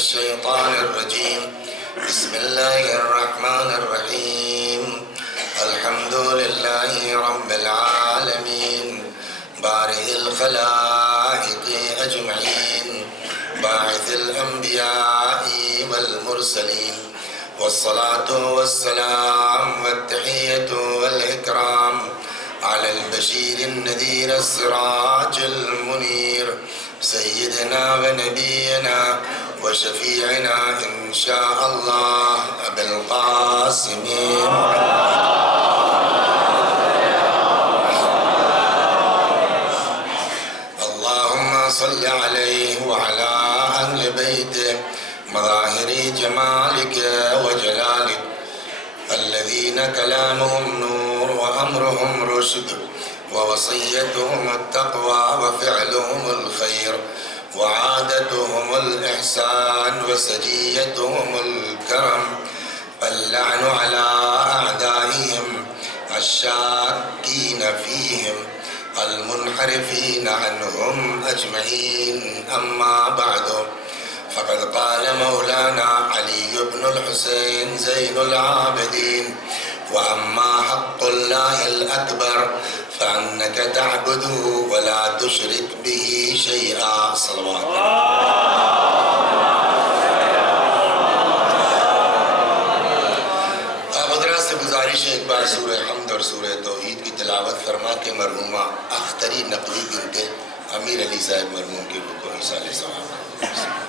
الشيطان الرجيم بسم الله الرحمن الرحيم الحمد لله رب العالمين بارئ الخلائق أجمعين باعث الأنبياء والمرسلين والصلاة والسلام والتحية والإكرام على البشير النذير السراج المنير سيدنا ونبينا وشفيعنا إن شاء الله أبي القاسم اللهم صل عليه وعلى أهل بيته مظاهر جمالك وجلالك الذين كلامهم نور وأمرهم رشد ووصيتهم التقوى وفعلهم الخير وعادتهم الإحسان وسجيتهم الكرم اللعن على أعدائهم الشاكين فيهم المنحرفين عنهم أجمعين أما بعد فقد قال مولانا علي بن الحسين زين العابدين وأما حق الله الأكبر فأنك تعبده ولا تشرك به شيئا صلوات آپ حضرات سے گزارش ہے ایک بار سورہ حمد اور سورہ توحید کی تلاوت فرما کے مرحومہ اختری نقوی بنت امیر علی صاحب مرحوم کی رکو ایصال ثواب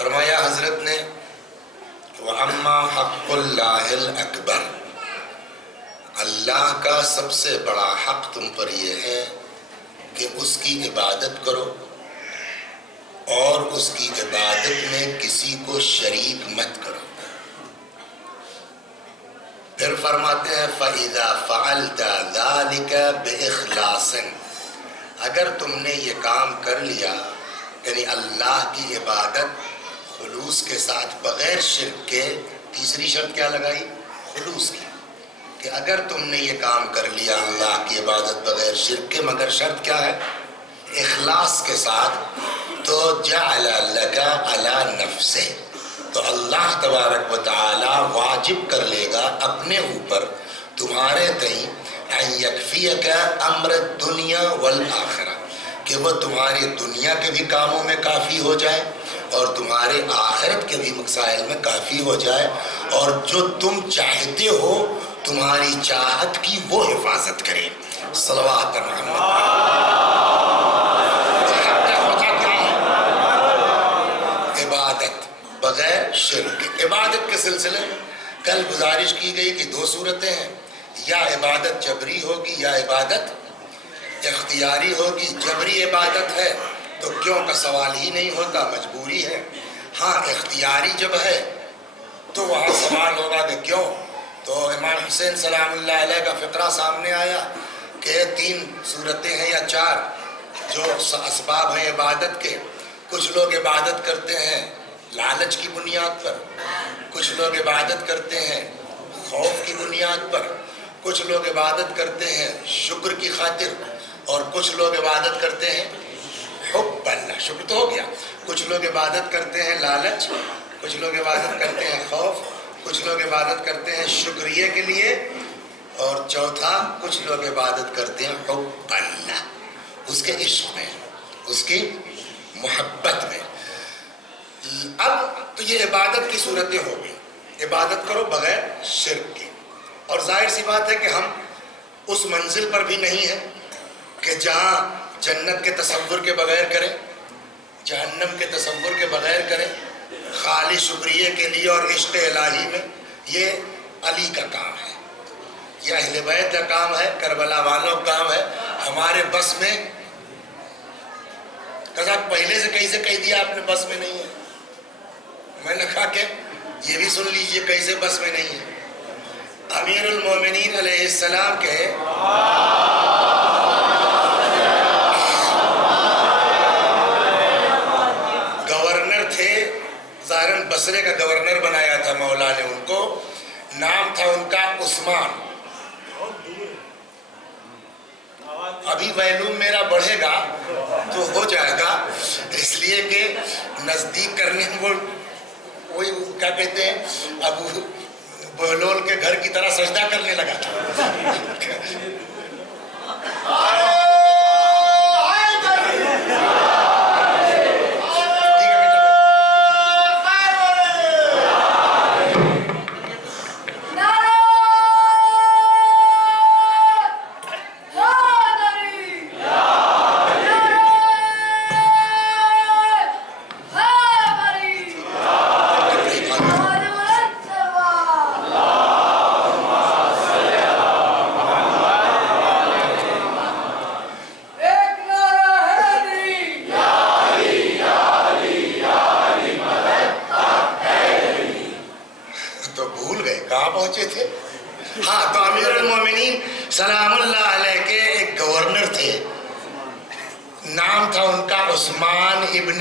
فرمایا حضرت نے وَأَمَّا حَقُّ اللَّهِ الْأَكْبَرِ اللہ کا سب سے بڑا حق تم پر یہ ہے کہ اس کی عبادت کرو اور اس کی عبادت میں کسی کو شریک مت کرو پھر فرماتے ہیں فَإِذَا فَعَلْتَ ذَلِكَ بِإِخْلَاصٍ اگر تم نے یہ کام کر لیا یعنی اللہ کی عبادت خلوص کے ساتھ بغیر شرک کے تیسری شرط کیا لگائی خلوص کی کہ اگر تم نے یہ کام کر لیا اللہ کی عبادت بغیر شرک کے مگر شرط کیا ہے اخلاص کے ساتھ تو جعل لک علی نفسہ تو اللہ تبارک و تعالی واجب کر لے گا اپنے اوپر تمہارے تئیں ان یکفیک امر الدنیا والآخرہ کہ وہ تمہاری دنیا کے بھی کاموں میں کافی ہو جائے اور تمہارے آخرت کے بھی مسائل میں کافی ہو جائے اور جو تم چاہتے ہو تمہاری چاہت کی وہ حفاظت کرے صلوات محمد عبادت بغیر شرک عبادت کے سلسلے میں کل گزارش کی گئی کہ دو صورتیں ہیں یا عبادت جبری ہوگی یا عبادت اختیاری ہوگی جبری عبادت ہے تو کیوں کا سوال ہی نہیں ہوتا مجبوری ہے ہاں اختیاری جب ہے تو وہاں سوال ہوگا کہ کیوں تو امام حسین سلام اللہ علیہ کا فقرہ سامنے آیا کہ 3 صورتیں ہیں یا 4 جو اسباب ہیں عبادت کے کچھ لوگ عبادت کرتے ہیں لالچ کی بنیاد پر کچھ لوگ عبادت کرتے ہیں خوف کی بنیاد پر کچھ لوگ عبادت کرتے ہیں شکر کی خاطر اور کچھ لوگ عبادت کرتے ہیں حب اللہ شکر تو ہو گیا کچھ لوگ عبادت کرتے ہیں لالچ کچھ لوگ عبادت کرتے ہیں خوف کچھ لوگ عبادت کرتے ہیں شکریہ کے لیے اور چوتھا کچھ لوگ عبادت کرتے ہیں حب اللہ اس کے عشق میں اس کی محبت میں اب تو یہ عبادت کی صورتیں ہو گئی عبادت کرو بغیر شرک کی اور ظاہر سی بات ہے کہ ہم اس منزل پر بھی نہیں ہیں کہ جہاں جنت کے تصور کے بغیر کریں جہنم کے تصور کے بغیر کریں خالص شکریہ کے لیے اور عشق الہی میں، یہ علی کا کام ہے، یہ اہل بیت کا کام ہے، کربلا والوں کا کام ہے، ہمارے بس میں پہلے سے کہیں سے کہہ دیا آپ نے بس میں نہیں ہے. میں نے کہا کہ یہ بھی سن لیجئے کیسے بس میں نہیں ہے. امیر المومنین علیہ السلام کے گورنر تھے، ظاہراً بصرے کا گورنر بنایا تھا مولا نے ان کو، نام تھا ان کا عثمان. ابھی ویلوم میرا بڑھے گا تو ہو جائے گا، اس لیے کہ نزدیک کرنے میں وہی کیا کہتے ہیں ابو بہلول کے گھر کی طرح سجدہ کرنے لگا تھا. ہاں، تو امیر المومنین سلام اللہ علیہ کے ایک گورنر تھے، نام تھا ان کا عثمان ابن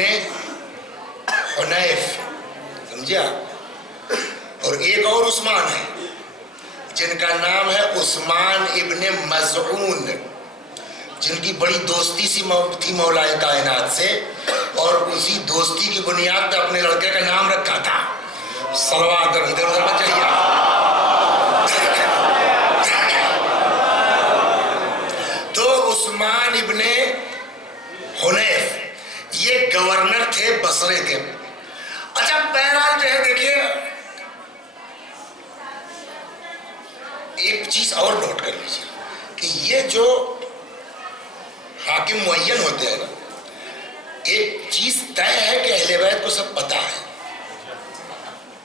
حنیف، سمجھا؟ اور ایک اور عثمان ہے جن کا نام ہے عثمان ابن مزعون، جن کی بڑی دوستی سی تھی مولا کائنات سے، اور اسی دوستی کی بنیاد پہ اپنے لڑکے کا نام رکھا تھا. صلوات ادھر ادھر مت جائیے. عثمان ابن حنیف یہ گورنر تھے بصرے کے. اچھا بہرحال جو ہے دیکھیے ایک چیز اور نوٹ کر لیجیے کہ یہ جو حاکم معین ہوتے ہیں نا، ایک چیز طے ہے کہ اہل بیت کو سب پتا ہے،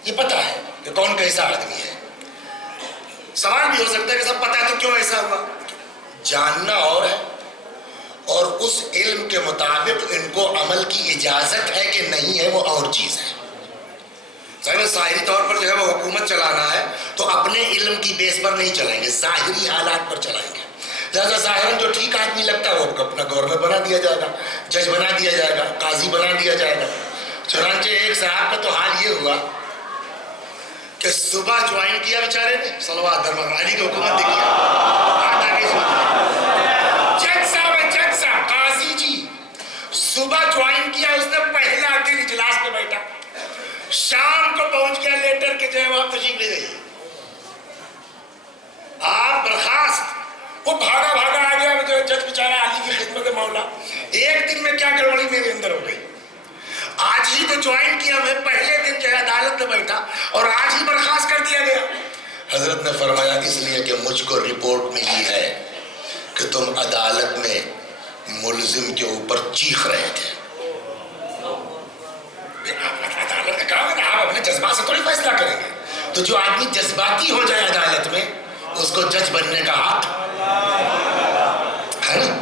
یہ پتا ہے کہ کون کیسا آدمی ہے. سوال بھی ہو سکتا ہے کہ سب پتا ہے تو کیوں ایسا ہوا. جاننا اور ہے، اور اس علم کے مطابق ان کو عمل کی اجازت ہے کہ نہیں ہے وہ اور چیز ہے. ظاہری طور پر جو ہے وہ حکومت چلانا ہے تو اپنے علم کی بیس پر نہیں چلائیں گے، ظاہری حالات پر چلائیں گے. لہذا ظاہراً جو ٹھیک آدمی لگتا ہے وہ اپنا گورنر بنا دیا جائے گا، جج بنا دیا جائے گا، قاضی بنا دیا جائے گا. چنانچہ ایک صاحب کا تو حال یہ ہوا کہ صبح جوائن کیا بیچارے نے، صلوات علی کی حکومت دیکھی جج صاحب قاضی جی، صبح جوائن کیا اس نے، پہلا دن اجلاس میں بیٹھا، شام کو پہنچ گیا لیٹر کے جو ہے وہاں تشریف لے گئی آپ برخاست. وہ بھاگا آ گیا جو جج بیچارہ علی کی خدمت مولا. ایک دن میں کیا گڑبڑی میرے اندر ہو گئی، آج ہی تو جوائن کیا میں، پہلے دن جو ہے عدالت میں بیٹھا اور آج ہی برخاست کر دیا گیا. حضرت نے فرمایا اس لیے کہ مجھ کو رپورٹ ملی ہے کہ تم عدالت میں ملزم کے اوپر چیخ رہے تھے. عدالت کا کام ہے نا، آپ اپنے جذبات سے تھوڑی فیصلہ کریں گے. تو جو آدمی جذباتی ہو جائے عدالت میں اس کو جج بننے کا حق ہے نا.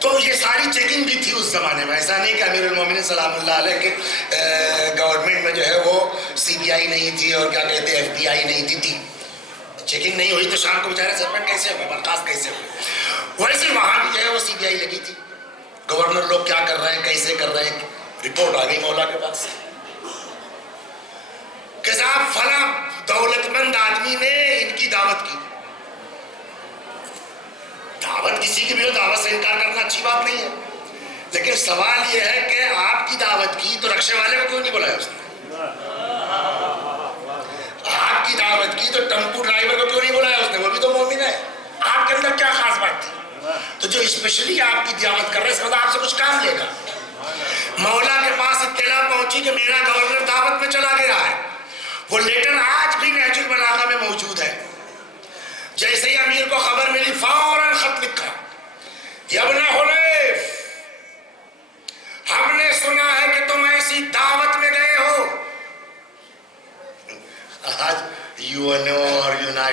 تو یہ ساری چیکنگ بھی تھی اس زمانے میں. ایسا نہیں کہ امیر المومنین سلام اللہ علیہ کے گورنمنٹ میں جو ہے وہ سی بی آئی نہیں تھی اور کیا کہتے ہیں ایف بی آئی نہیں تھی. چیکنگ نہیں ہوئی تو شام کو بیچارے سسپینڈ کیسے ہوئے، برخاست کیسے ہوئے. ویسے وہاں بھی جو ہے وہ سی بی آئی لگی تھی، گورنر لوگ کیا کر رہے ہیں، کیسے کر رہے ہیں. رپورٹ آ گئی مولا کے پاس کہ صاحب فلاں دولت مند آدمی نے ان کی دعوت کی. دعوت کسی کی بھی ہو، دعوت سے انکار کرنا اچھی بات نہیں ہے، لیکن سوال یہ ہے کہ آپ کی دعوت کی تو رکشے والے کو کیوں نہیں بلایا اس نے؟ آپ کی دعوت کی تو ٹیمپو ڈرائیور کو کیوں نہیں بلایا اس نے؟ وہ بھی تو مومن ہے. آپ کے اندر کیا خاص بات تھی؟ تو جو اسپیشلی آپ کی دعوت کر رہے ہیں آپ سے کچھ کام لے گا. مولا کے پاس اطلاع پہنچی کہ میرا گورنر دعوت میں چلا گیا ہے. وہ لیٹر آج بھی نہج البلاغہ میں موجود ہے. جیسے ہی امیر کو خبر ملی فوراً خط لکھا، یا ابن حنیف، ہم نے سنا ہے کہ تم ایسی دعوت میں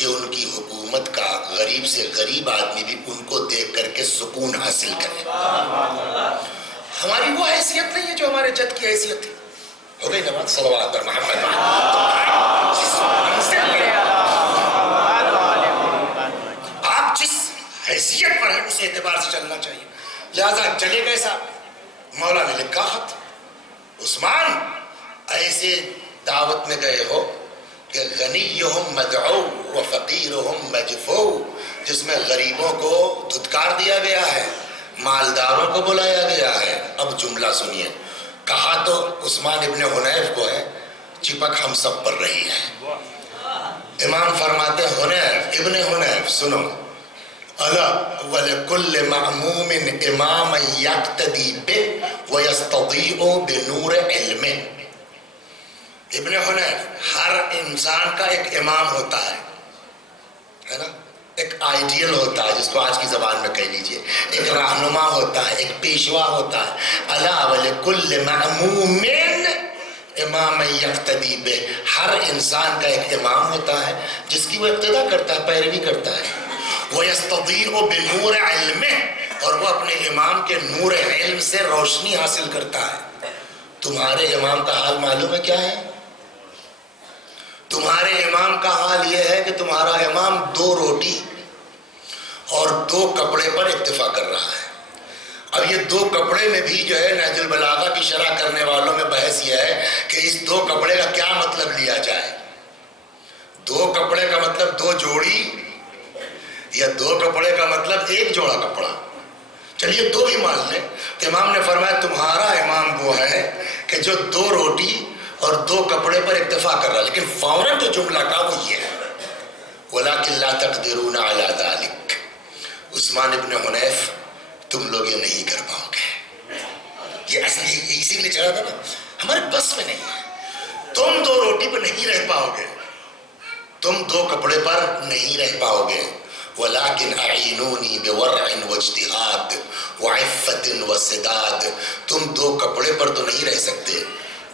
کہ ان کی حکومت کا غریب سے غریب آدمی بھی ان کو دیکھ کر کے سکون حاصل کرے. ہماری وہ حیثیت نہیں ہے جو ہمارے جد کی حیثیت تھی. ہو گئی نماز صلوات پر محمد. آپ جس حیثیت پر ہیں اس اعتبار سے چلنا چاہیے. لہذا چلے گئے صاحب. مولا نے لکھا خط, عثمان ایسے دعوت میں گئے ہو کہ غنیہم مدعو و فقیرہم مجفو, جس میں غریبوں کو دھتکار دیا گیا ہے, مالداروں کو بلایا گیا ہے. اب جملہ سنیے, کہا تو عثمان ابن حنیف کو ہے, چپک ہم سب پر رہی ہے. امام فرماتے حنیف ابن حنیف سنو, الا ولکل معموم امام یقتدی بہ ویستضیء بنور علم. ابن حنیف, ہر انسان کا ایک امام ہوتا ہے نا, ایک آئیڈیل ہوتا ہے جس کو آج کی زبان میں کہہ لیجئے, ایک رہنما ہوتا ہے, ایک پیشوا ہوتا ہے. الا ولکل معموم امام یقتدی بہ, ہر انسان کا ایک امام ہوتا ہے جس کی وہ اقتدا کرتا ہے, پیروی کرتا ہے. وَيَسْتَضِيءُ بِنُورِ عِلْمِهِ, اور وہ اپنے امام کے نور علم سے روشنی حاصل کرتا ہے. تمہارے امام کا حال معلوم ہے کیا ہے؟ تمہارے امام کا حال یہ ہے کہ تمہارا امام 2 روٹی اور 2 کپڑے پر اکتفا کر رہا ہے. اب یہ 2 کپڑے میں بھی جو ہے نہج البلاغہ کی شرح کرنے والوں میں بحث یہ ہے کہ اس 2 کپڑے کا کیا مطلب لیا جائے. 2 کپڑے کا مطلب 2 جوڑی, یا 2 کپڑے کا مطلب 1 جوڑا کپڑا. چلیے 2 بھی مان لیں. تو امام نے فرمایا تمہارا امام وہ ہے کہ جو 2 روٹی اور 2 کپڑے پر اکتفا کر رہا. لیکن فوراً جو جملہ کا وہ یہ ہے, وَلَكِنْ لَا تَقْدِرُونَ عَلَى ذَلِكَ. عثمان ابن حنیف, تم لوگ یہ نہیں کر پاؤ گے. یہ اصلی اسی لیے چلا تھا نا, ہمارے بس میں نہیں ہے. تم 2 روٹی پر نہیں رہ پاؤ گے, تم 2 کپڑے پر نہیں رہ پاؤ گے. وَلَكِنْ أَعِينُونِي بِوَرْعٍ وَاجْتِهَادٍ وَعِفَّةٍ وَسِدَادٍ. تم 2 کپڑے پر تو نہیں رہ سکتے,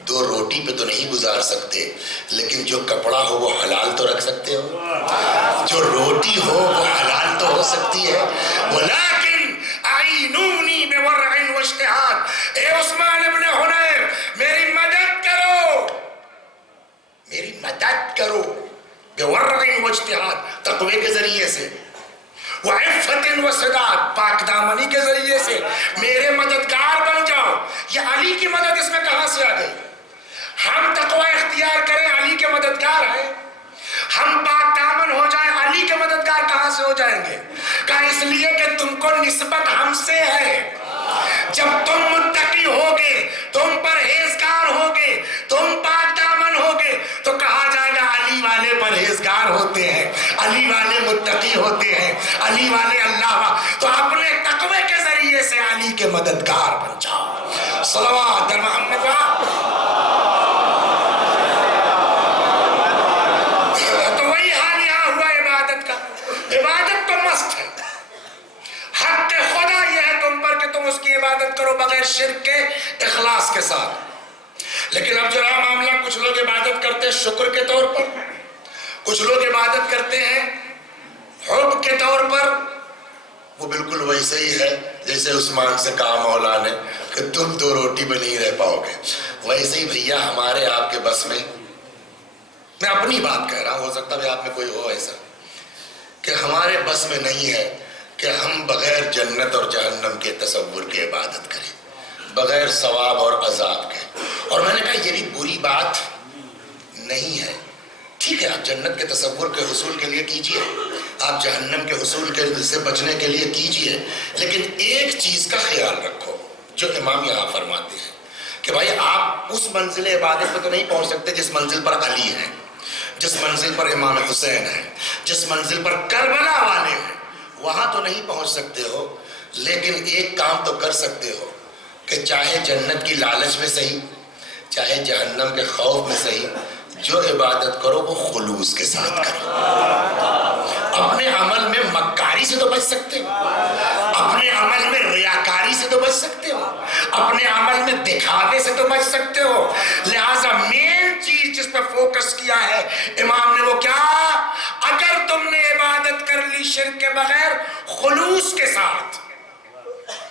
2 روٹی پہ تو نہیں گزار سکتے, لیکن جو کپڑا ہو وہ حلال تو رکھ سکتے ہو, جو روٹی ہو وہ حلال تو ہو سکتی ہے. وَلَكِنْ أَعِينُونِي بِوَرْعٍ وَاجْتِهَادٍ. اے عثمان ابن حنیف میری مدد کرو, میری مدد کرو. بِوَرْعٍ وَاجْتِهَادٍ, تقوی کے ذریعے سے, وَعِفَّةٍ وَسِدَادٍ, پاک دامنی کے ذریعے سے میرے مددگار بن جاؤ. یہ علی کی مدد اس میں کہاں سے آ گئی؟ ہم تقوی اختیار کریں, علی کے مددگار ہیں. ہم پاک دامن ہو جائیں, علی کے مددگار کہاں سے ہو جائیں گے؟ کہا اس لیے کہ تم کو نسبت ہم سے ہے. جب تم متقی ہوگے, تم پرہیزگار ہوگے, تم پاک دامن ہوگے, تو کہا جائے گا علی والے پرہیزگار ہوتے ہیں, علی والے متقی ہوتے ہیں, علی والے اللہ. تو اپنے تقوی کے ذریعے سے علی کے مددگار بن جاؤ. صلوات محمد. تو وہی حال یہاں ہوا عبادت کا. عبادت تو مست ہے, حق خدا یہ ہے تم پر کہ تم اس کی عبادت کرو بغیر شرک کے, اخلاص کے ساتھ. لیکن اب جو رہا معاملہ, کچھ لوگ عبادت کرتے ہیں شکر کے طور پر, کچھ لوگ عبادت کرتے ہیں حب کے طور پر. وہ بالکل ویسے ہی ہے جیسے عثمان سے کہا مولا نے کہ تم 2 روٹی پہ نہیں رہ پاؤ گے. ویسے ہی بھیا ہمارے آپ کے بس میں, میں اپنی بات کہہ رہا ہوں, ہو سکتا ہے آپ میں کوئی ہو ایسا, کہ ہمارے بس میں نہیں ہے کہ ہم بغیر جنت اور جہنم کے تصور کے عبادت کریں, بغیر ثواب اور عذاب کے. اور میں نے کہا یہ بھی بری بات نہیں ہے. ٹھیک ہے, آپ جنت کے تصور کے حصول کے لیے کیجئے, آپ جہنم کے حصول کے سے بچنے کے لیے کیجئے, لیکن ایک چیز کا خیال رکھو جو امام یہاں فرماتے ہیں کہ بھائی آپ اس منزل عبادت پہ تو نہیں پہنچ سکتے جس منزل پر علی ہیں, جس منزل پر امام حسین ہیں, جس منزل پر کربلا والے ہیں, وہاں تو نہیں پہنچ سکتے ہو. لیکن ایک کام تو کر سکتے ہو کہ چاہے جنت کی لالچ میں صحیح, چاہے جہنم کے خوف میں صحیح, جو عبادت کرو وہ خلوص کے ساتھ کرو. اپنے عمل میں مکاری سے تو بچ سکتے ہو, اپنے عمل میں ریاکاری سے تو بچ سکتے ہو, اپنے عمل میں دکھاوے سے تو بچ سکتے ہو. لہٰذا مین چیز جس پہ فوکس کیا ہے امام نے وہ کیا, اگر تم خلوص کے ساتھ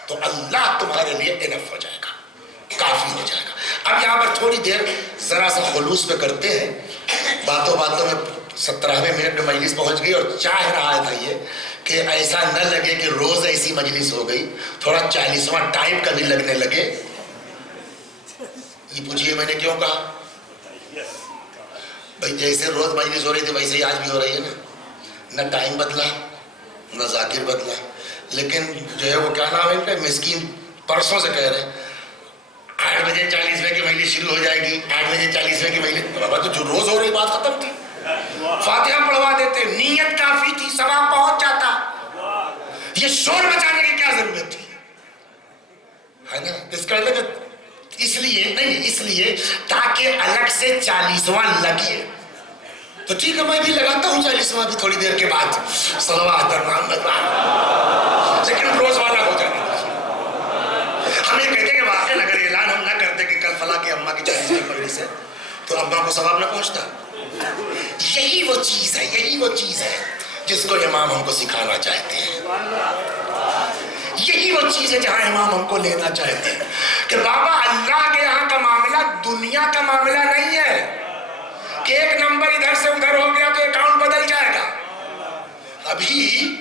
تو اللہ تمہارے لیے انف ہو جائے گا، کافی ہو جائے گا۔ اب یہاں پر تھوڑی دیر ذرا سا خلوص پہ کرتے ہیں، باتوں باتوں میں 17ویں منٹ میں مجلس پہنچ گئی، اور چاہ رہا تھا یہ کہ ایسا نہ لگے کہ روز ایسی مجلس ہو گئی، تھوڑا 40واں ٹائپ کا بھی لگنے لگے۔ یہ پوچھئے میں نے کیوں کہا؟ بھئی جیسے روز مجلس ہو رہی تھی ویسے ہی آج بھی ہو رہی ہے نا، نہ ٹائم بدلا نہ ذاکر بدلا، لیکن جو ہے وہ کیا نام ہے ان کا، مسکین پرسوں سے کہہ رہے ہیں 8 بجے 40ویں کی مجلس شروع ہو جائے گی، 8 بجے 40ویں کی مجلس۔ بابا تو جو روز ہو رہی بات ختم تھی، فاتحہ پڑھوا دیتے، نیت کافی تھی، ثواب پہنچ جاتا، یہ شور مچانے کی کیا ضرورت تھی، ہے نا؟ اس کا اس لیے تاکہ الگ سے 40واں لگے، تو ٹھیک ہے میں بھی لگاتا ہوں 40واں بھی تھوڑی دیر کے بعد، صلوات محمد، لیکن روز والا ہو جانا۔ ہم یہ کہتے کہ واقعی اگر اعلان ہم نہ کرتے کہ کل فلاں کی اماں کی 40ویں مجلس ہے تو اماں کو ثواب نہ پہنچتا۔ یہی وہ چیز ہے جس کو امام ہم کو سکھانا چاہتے ہیں، یہی وہ چیز ہے جہاں امام ہم کو لینا چاہتے ہیں کہ بابا اللہ کے یہاں کا معاملہ دنیا کا معاملہ نہیں ہے کہ ایک نمبر ادھر سے ادھر ہو گیا تو اکاؤنٹ بدل جائے گا۔ ابھی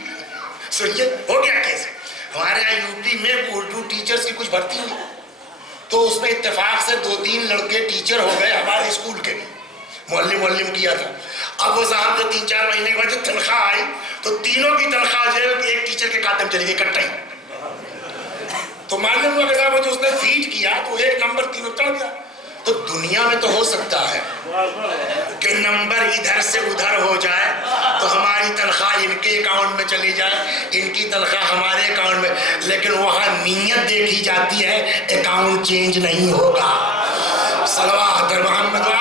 سنیے ہو گیا کیسے، ہمارے یہاں یو پی میں اردو ٹیچرز کی کچھ بھرتی ہوئی، تو اس میں اتفاق سے 2-3 لڑکے ٹیچر ہو گئے ہمارے اسکول کے بھی، معلم کیا تھا۔ اب وہ صاحب جو 3-4 مہینے کے بعد جو تنخواہ آئی تو تینوں کی تنخواہ جو ہے ایک ٹیچر کے کھاتے میں چلی گئی اکٹھا ہی، تو معلوم ہوا کہ صاحب جو اس نے فیڈ کیا تو ایک نمبر تینوں چڑھ گیا۔ تو دنیا میں تو ہو سکتا ہے کہ نمبر ادھر سے ادھر ہو جائے تو ہماری تنخواہ ان کے اکاؤنٹ میں چلی جائے، ان کی تنخواہ ہمارے اکاؤنٹ میں، لیکن وہاں نیت دیکھی جاتی ہے، اکاؤنٹ چینج نہیں ہوگا۔ صلوات محمد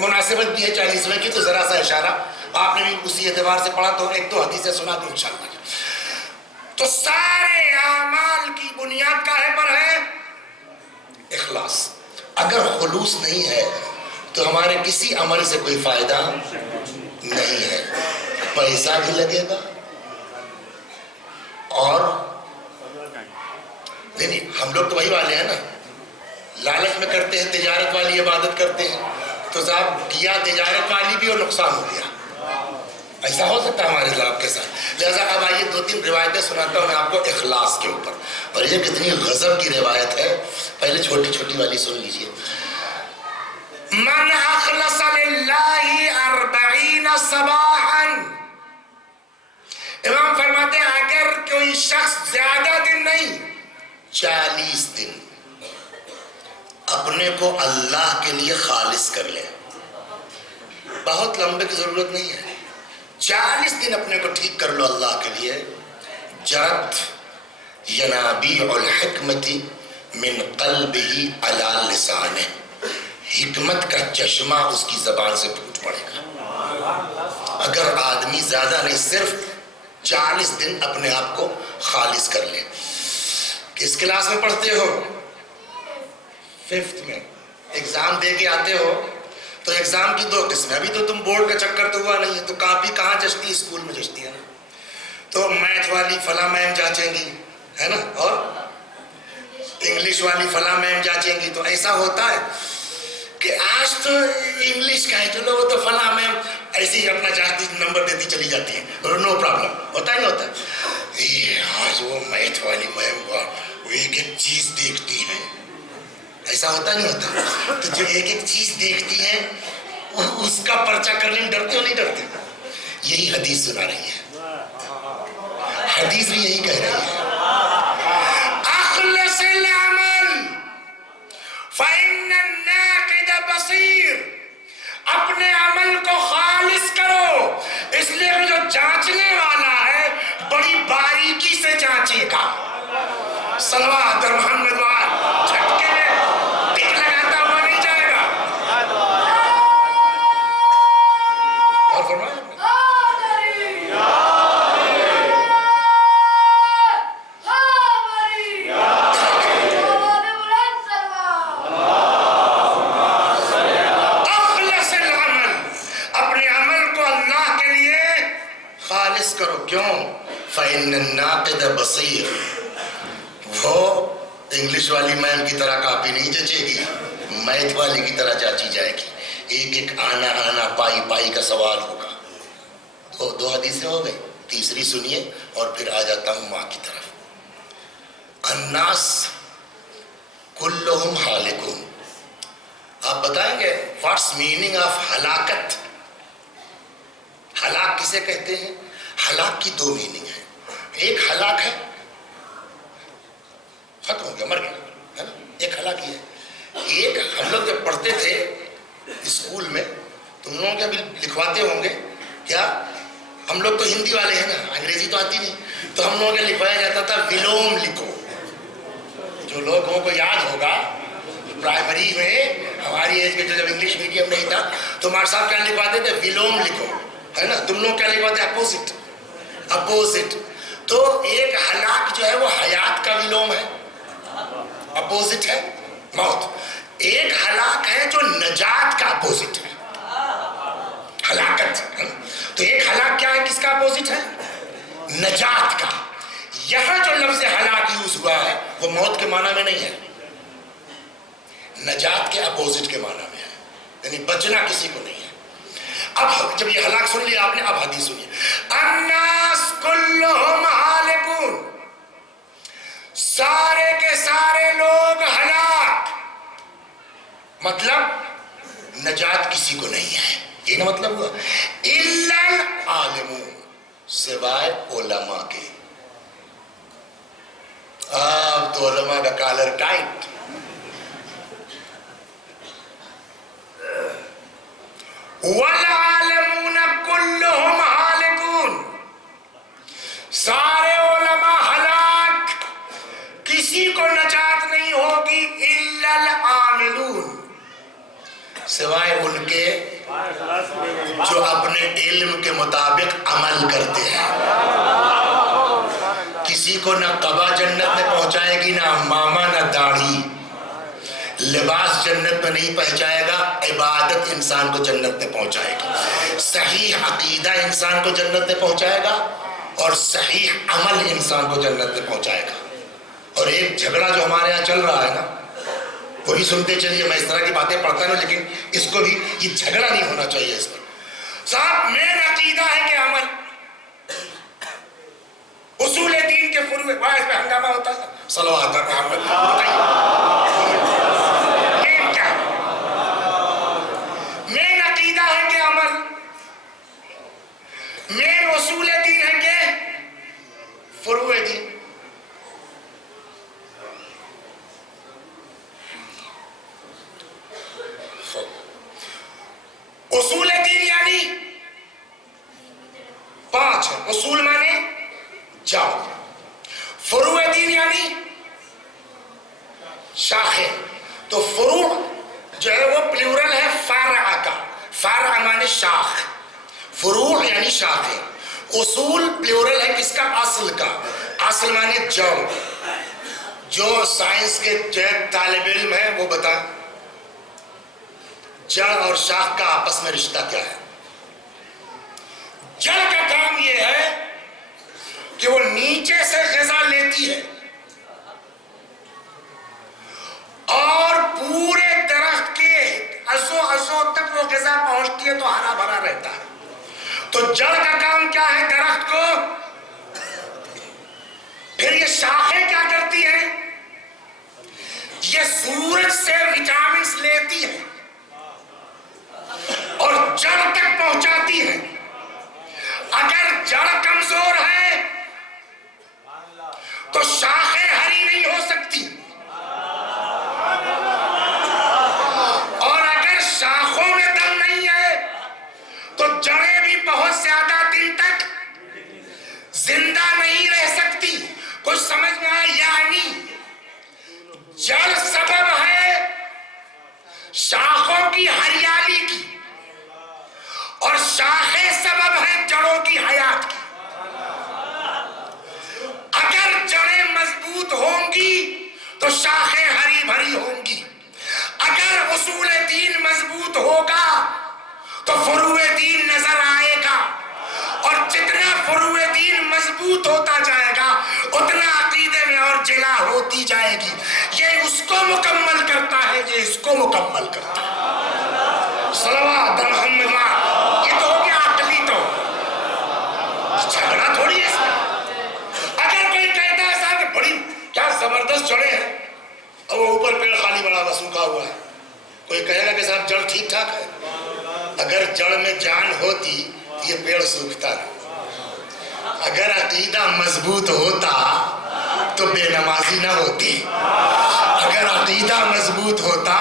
مناسبت بھی ہے 40ویں کی، تو ذرا سا اشارہ آپ نے بھی اسی اعتبار سے پڑھا تو 1-2 حدیثیں سنا دوں انشاءاللہ۔ تو سارے اعمال کی بنیاد کاہے پر ہے؟ اخلاص۔ اگر خلوص نہیں ہے تو ہمارے کسی عمل سے کوئی فائدہ نہیں ہے، پیسہ بھی لگے گا اور نہیں ہم لوگ تو وہی والے ہیں نا، لالچ میں کرتے ہیں، تجارت والی عبادت کرتے ہیں، تو صاحب کیا تجارت والی بھی اور نقصان ہو گیا، ایسا ہو سکتا ہے ہمارے صاحب کے ساتھ۔ لہذا اب آئیے 2-3 روایتیں سناتا ہوں میں آپ کو اخلاص کے اوپر، اور یہ کتنی غضب کی روایت ہے، پہلے چھوٹی والی سن لیجئے۔ من اخلص للہ 40 صباحا، امام فرماتے ہیں اگر کوئی شخص زیادہ دن نہیں 40 دن اپنے کو اللہ کے لیے خالص کر لے، بہت لمبے کی ضرورت نہیں ہے، 40 دن اپنے کو ٹھیک کر لو اللہ کے لیے، جرت ینابیع الحکمت من قلبہ علی لسانہ، حکمت کا چشمہ اس کی زبان سے پھوٹ پڑے گا۔ اگر آدمی زیادہ نہیں صرف 40 دن اپنے آپ کو خالص کر لے۔ کس کلاس میں پڑھتے ہو؟ 5th میں ایگزام دے کے آتے ہو، تو ایگزام کی 2 قسمیں، ابھی تو تم بورڈ کا چکر تو ہوا نہیں ہے، تو کاپی کہاں جچتی ہے؟ اسکول میں جچتی ہے نا، تو میتھ والی فلاں میم جانچیں گی، ہے نا، اور انگلش والی فلاں میم جانچیں گی، تو ایسا ہوتا ہے کہ آج تو انگلش کا ہے، چلو وہ تو فلاں میم ایسے ہی اپنا جانچتی نمبر دیتی چلی جاتی ہے، نو پرابلم، ہوتا ہی ہوتا ہے۔ آج وہ میتھ والی میم وہ ایک چیز دیکھتی ہے، ایسا ہوتا نہیں ہوتا، تو جو ایک چیز دیکھتی ہے اس کا پرچہ کرنے میں ڈرتے ہو نہیں ڈرتے؟ یہی حدیث سنا رہی ہے، حدیث بھی یہی کہہ رہی ہے، اخلص العمل فإن الناقد بصیر، اپنے عمل کو خالص کرو، اس لیے کہ جو جانچنے والا ہے بڑی باریکی سے جانچے گا۔ صلوات محمد وآل، جھٹکے میں ناقص کرو. کیوں؟ فَإِنَّ النَّاقِدَ بَصِيرٌ. وہ انگلش والی میم کی طرح کاپی نہیں جچے گی، میتھ والی کی طرح جاچی جائے گی. ایک ایک آنا آنا پائی پائی کا سوال ہوگا. دو حدیثیں ہو گئی، تیسری سنیے اور پھر آ جاتا ہوں ماں کی طرف. الناس کلہم ہالکون. آپ بتائیں گے واٹس میننگ آف ہلاکت؟ ہلاک کسے کہتے ہیں؟ ہلاک کی دو میننگ ہے. ایک ہلاک ہے ختم ہو گیا، مر گیا، ہے نا، ایک ہلاک ہی ہے. ایک ہم لوگ جب پڑھتے تھے اسکول میں، تم لوگوں کے ابھی لکھواتے ہوں گے کیا؟ ہم لوگ تو ہندی والے ہیں نا، انگریزی تو آتی نہیں، تو ہم لوگوں کے لکھوایا جاتا تھا ولوم لکھو. جو لوگوں کو یاد ہوگا پرائمری میں ہماری ایج کے جب انگلش میڈیم نہیں تھا تو مار صاحب کیا لکھواتے تھے؟ ولوم لکھو، ہے نا. تم لوگ کیا لکھواتے؟ اپوزٹ. اپوزٹ. تو ایک ہلاک جو ہے وہ حیات کا ولوم ہے، اپوزٹ ہے موت. ایک ہلاک ہے جو نجات کا اپوزٹ ہے، ہلاکت. تو ایک ہلاک کیا ہے، کس کا اپوزٹ ہے؟ نجات کا. یہاں جو لفظ ہلاک یوز ہوا ہے وہ موت کے معنی میں نہیں ہے، نجات کے اپوزٹ کے معنی میں ہے، یعنی بچنا کسی کو نہیں ہے. اب جب یہ ہلاک سن لیا آپ نے، اب حدیث سنیے. الناس کلہم ہالکون. سارے کے سارے لوگ ہلاک، مطلب نجات کسی کو نہیں ہے. یہ نہ مطلب ہوا الا العالمون، سوائے علماء کے. اب تو علماء کا کالر ٹائٹ. والعالمون کلہم ہالکون. سارے علماء ہلاک، کسی کو نجات نہیں ہوگی الا العاملون، سوائے ان کے جو اپنے علم کے مطابق عمل کرتے ہیں. کسی کو نہ قبا جنت میں پہنچائے گی، نہ ماما، نہ داڑھی. لباس جنت میں نہیں پہنچائے گا، عبادت انسان کو جنت میں پہنچائے گی. صحیح عقیدہ انسان کو جنت میں پہنچائے گا اور صحیح عمل انسان کو جنت میں پہنچائے گا. اور ایک جھگڑا جو ہمارے یہاں چل رہا ہے نا، وہ بھی سنتے چلیے. میں اس طرح کی باتیں پڑھتا ہوں لیکن اس کو بھی، یہ جھگڑا نہیں ہونا چاہیے اس پر. صاحب مین عقیدہ ہے کہ عمل، اصول دین کے فروع باعث پہ ہنگامہ ہوتا ہے. صلوات محمد. بتائیے مین کیا ہے؟ مین عقیدہ ہے کہ عمل، مین اصول دین ہے کہ فروع دین. اصول دین یعنی 5 ہے. اصول مانے جاؤ. فروع دین یعنی شاخیں. تو فروع جو ہے وہ پلیورل ہے فرع کا. فرع مانے شاخ، فروع یعنی شاخیں. اصول پلیورل ہے کس کا؟ اصل کا. اصل مانے جڑ. جو سائنس کے جو طالب علم ہے وہ بتائیں جڑ اور شاخ کا آپس میں رشتہ کیا ہے؟ جڑ کا کام یہ ہے کہ وہ نیچے سے غذا لیتی ہے اور پورے درخت کے عضو تک وہ غذا پہنچتی ہے تو ہرا بھرا رہتا ہے. تو جڑ کا کام کیا ہے؟ درخت کو. پھر یہ شاخیں کیا کرتی ہیں؟ یہ سورج سے وٹامنز لیتی ہے اور جڑ تک پہنچاتی ہے. اگر جڑ کمزور ہے تو شاخیں ہری نہیں ہو سکتی، اور اگر شاخوں میں دم نہیں ہے تو جڑیں بھی بہت زیادہ دن تک زندہ نہیں رہ سکتی. کچھ سمجھ میں آئے؟ یعنی جڑ سبب ہے شاخوں کی ہریالی کی اور شاخیں سبب ہیں جڑوں کی حیات کی. اگر جڑیں مضبوط ہوں گی تو شاخیں ہری بھری ہوں گی. اگر اصول دین مضبوط ہوگا تو فروع دین نظر آئے گا، اور جتنا فروع مضبوط ہوتا جائے گا اتنا عقیدے میں اور جلا ہوتی جائے گی. یہ اس کو مکمل کرتا ہے، یہ اس کو مکمل کرتا ہے. صلوات محمد. یہ تو ہو گیا عقلی. تو جھگڑا تھوڑی ہے اس میں. اگر کوئی کہتا ہے صاحب کہ بڑی کیا زبردست جڑیں ہیں اور وہ اوپر پیڑ خالی بڑا ہوا سوکھا ہوا ہے، کوئی کہے گا کہ صاحب جڑ ٹھیک ٹھاک ہے. اگر جڑ میں جان ہوتی تو یہ پیڑ سوکھتا نہیں. اگر عقیدہ مضبوط ہوتا تو بے نمازی نہ ہوتی. اگر عقیدہ مضبوط ہوتا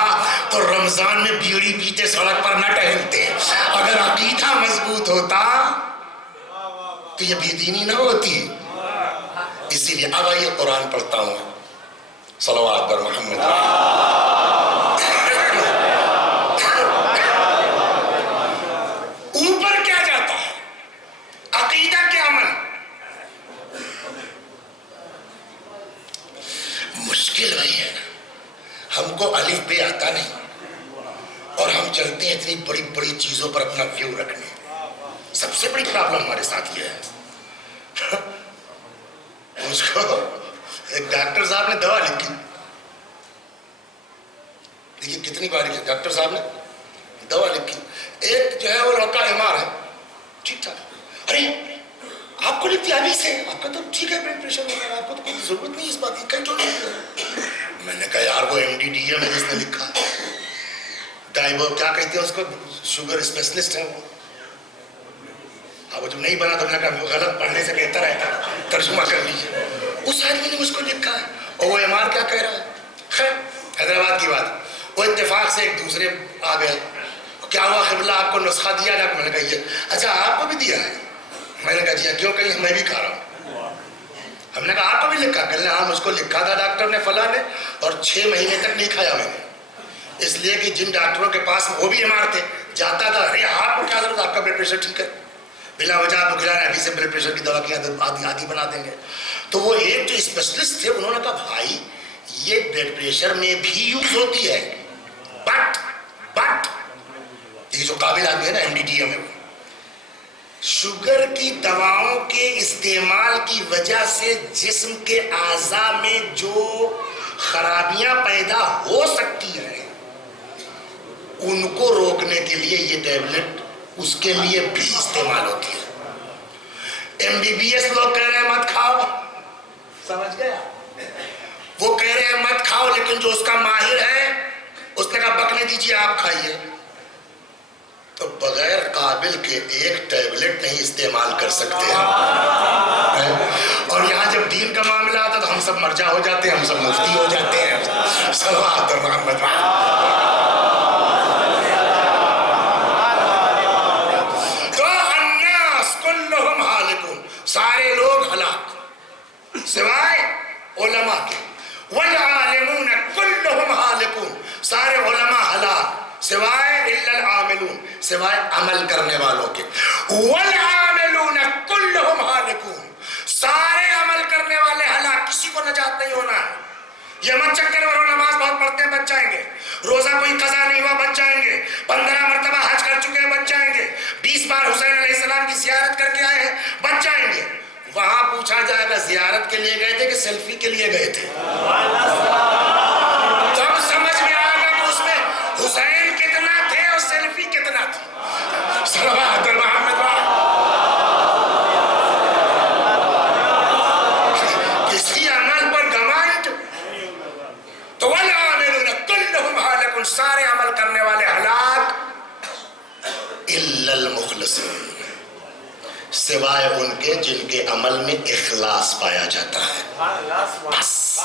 تو رمضان میں بیڑی پیتے سڑک پر نہ ٹہلتے. اگر عقیدہ مضبوط ہوتا تو یہ بے دینی نہ ہوتی. اسی لیے اب آئیے قرآن پڑھتا ہوں. صلوات پر محمد. اوپر کیا جاتا ہے؟ عقیدہ کے عمل. مشکل وہی ہے نا، ہم کو الف بے آتا نہیں اور ہم چلتے ہیں اتنی بڑی بڑی چیزوں پر اپنا ویو رکھنے. سب سے بڑی پرابلم ہمارے ساتھ یہ ہے. اس کو ایک ڈاکٹر صاحب نے دوا لکھی. دیکھیے کتنی باری ہے، ڈاکٹر صاحب نے دوا لکھی. ایک جو ہے وہ لڑکا بیمار ہے، ٹھیک ٹھاک. ارے آپ کو لکھتی ابھی سے، آپ کا تو ٹھیک ہے بلڈ پریشر وغیرہ، آپ کو تو کوئی ضرورت نہیں اس بات کی، کہیں چھوڑ دیں. میں نے کہا یار وہ MD-DM ہے جس نے لکھا، ڈائبو کیا کہتے ہیں اس کو، شوگر اسپیشلسٹ ہے وہ. اب جب نہیں بنا تو میں نے کہا غلط پڑھنے سے بہتر ہے ترجمہ کر لیجیے. اس آدمی نے مجھ کو لکھا ہے اور وہ MR کیا کہہ رہا ہے. خیر حیدرآباد کی بات، وہ اتفاق سے ایک دوسرے آ گئے. کیا ہوا قبلہ آپ کو نسخہ دیا نا؟ میں نے کہا یہ اچھا آپ کو بھی دیا ہے. میں نے کہا جی کیوں، کہیں میں بھی کھا رہا ہوں. ہم نے کہا آپ کو بھی لکھا؟ کہنے ہاں مجھ کو لکھا تھا ڈاکٹر نے فلاں نے، اور 6 مہینے تک نہیں کھایا میں نے. اس لیے کہ جن ڈاکٹروں کے پاس وہ بھی MR تھے جاتا تھا، ارے آپ کو کیا ضرورت، آپ کا بلڈ پریشر ٹھیک ہے، بلا وجہ آپ کو کھلانا، ابھی سے بلڈ پریشر کی دوا کی عادی بنا دیں گے. تو وہ ایک جو اسپیشلسٹ تھے انہوں نے کہا بھائی یہ بلڈ پریشر میں بھی یوز ہوتی ہے، بٹ یہ جو قابل آدمی ہے نا MD-DM ہے، شوگر کی دواؤں کے استعمال کی وجہ سے جسم کے اعضاء میں جو خرابیاں پیدا ہو سکتی ہیں ان کو روکنے کے لیے یہ ٹیبلٹ اس کے لیے بھی استعمال ہوتی ہے. MBBS لوگ کہہ رہے ہیں مت کھاؤ، سمجھ گیا، وہ کہہ رہے ہیں مت کھاؤ، لیکن جو اس کا ماہر ہے اس نے کہا بکنے دیجیے آپ کھائیے. تو بغیر قابل کے ایک ٹیبلٹ نہیں استعمال کر سکتے ہیں. اور یہاں جب دین کا معاملہ آتا تو ہم سب مرجع ہو جاتے ہیں، ہم سب مفتی ہو جاتے ہیں. صلوات محمد. تو الناس کلہم ہالکون، سارے لوگ ہلاک سوائے علماء کے. والعالمون کلہم ہالکون، سارے علماء ہلاک سوائے الا العاملون، سوائے عمل کرنے والوں کے. والعاملون کلہم ہالکون، سارے عمل کرنے والے ہلاک، کسی کو نجات نہیں ہونا ہے. یہ مت چکر میں نماز بہت پڑھتے ہیں بچ جائیں گے، روزہ کوئی قضا نہیں ہوا بچ جائیں گے، 15 مرتبہ حج کر چکے ہیں بچ جائیں گے، 20 بار حسین علیہ السلام کی زیارت کر کے آئے ہیں بچ جائیں گے. وہاں پوچھا جائے گا زیارت کے لیے گئے تھے کہ سیلفی کے لیے گئے تھے؟ تب سمجھ میں آئے گا کہ اس میں حسین کتنا تھے اور سیلفی کتنا تھی. صلوات محمد. کسی عمل پر گمانڈ. تو والعاملون کلہم ہالکون، سارے عمل کرنے والے ہلاک الا المخلصین، سوائے ان کے جن کے عمل میں اخلاص پایا جاتا ہے. بس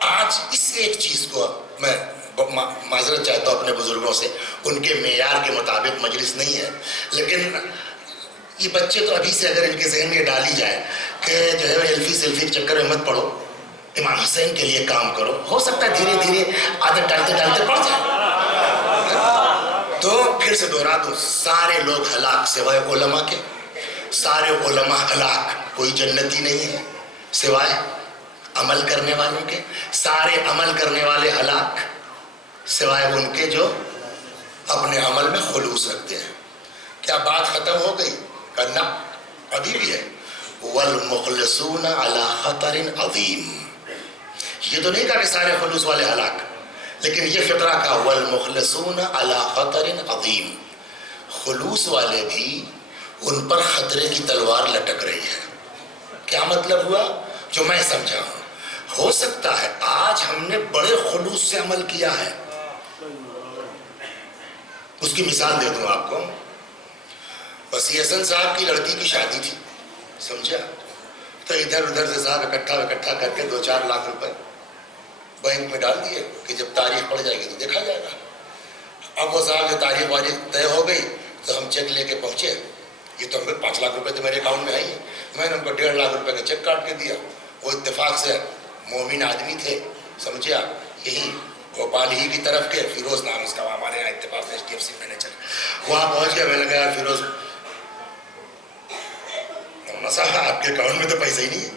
آج اس ایک چیز کو میں معذرت چاہتا ہوں اپنے بزرگوں سے، ان کے معیار کے مطابق مجلس نہیں ہے، لیکن یہ بچے تو ابھی سے اگر ان کے ذہن میں ڈالی جائے کہ جو ہے ایلفی سیلفی کے چکر میں مت پڑھو، امام حسین کے لیے کام کرو، ہو سکتا ہے دھیرے دھیرے عادت ڈالتے ڈالتے پڑھ جائے. تو پھر سے دوہرا دوں، سارے لوگ ہلاک سوائے علماء کے. سارے علماء ہلاک، کوئی جنتی نہیں ہے سوائے عمل کرنے والوں کے. سارے عمل کرنے والے ہلاک سوائے ان کے جو اپنے عمل میں خلوص رکھتے ہیں. کیا بات ختم ہو گئی؟ کرنا ابھی بھی ہے. والمخلصون علی خطر عظیم. یہ تو نہیں کہا کہ سارے خلوص والے ہلاک، لیکن یہ فقرہ کا والمخلصون علی خطر عظیم، خلوص والے بھی ان پر خطرے کی تلوار لٹک رہی ہے. کیا مطلب ہوا؟ جو میں سمجھا ہوں، ہو سکتا ہے آج ہم نے بڑے خلوص سے عمل کیا ہے. اس کی مثال دے دوں آپ کو. وسیع حسن صاحب کی لڑکی کی شادی تھی، سمجھا؟ تو ادھر ادھر سے صاحب اکٹھا کر کے 2-4 لاکھ روپے بینک میں ڈال دیے کہ جب تاریخ پڑ جائے گی تو دیکھا جائے گا. اب وہ صاحب جو تاریخ واریخ طے ہو گئی تو ہم چیک لے کے پہنچے. یہ تو ہمیں 5 لاکھ روپے تو میرے اکاؤنٹ میں آئی. میں نے ان کو 1.5 لاکھ روپے کا چیک کاٹ کے دیا. وہ اتفاق سے مومن آدمی تھے، سمجھا، یہی بھوپال ہی کی طرف کے، فیروز نام اس کا، ہمارے یہاں اتفاق سے HDFC مینیجر. وہاں پہنچ گیا. میں نے کہا یار فیروز صاحب آپ کے اکاؤنٹ میں تو پیسہ ہی نہیں ہے.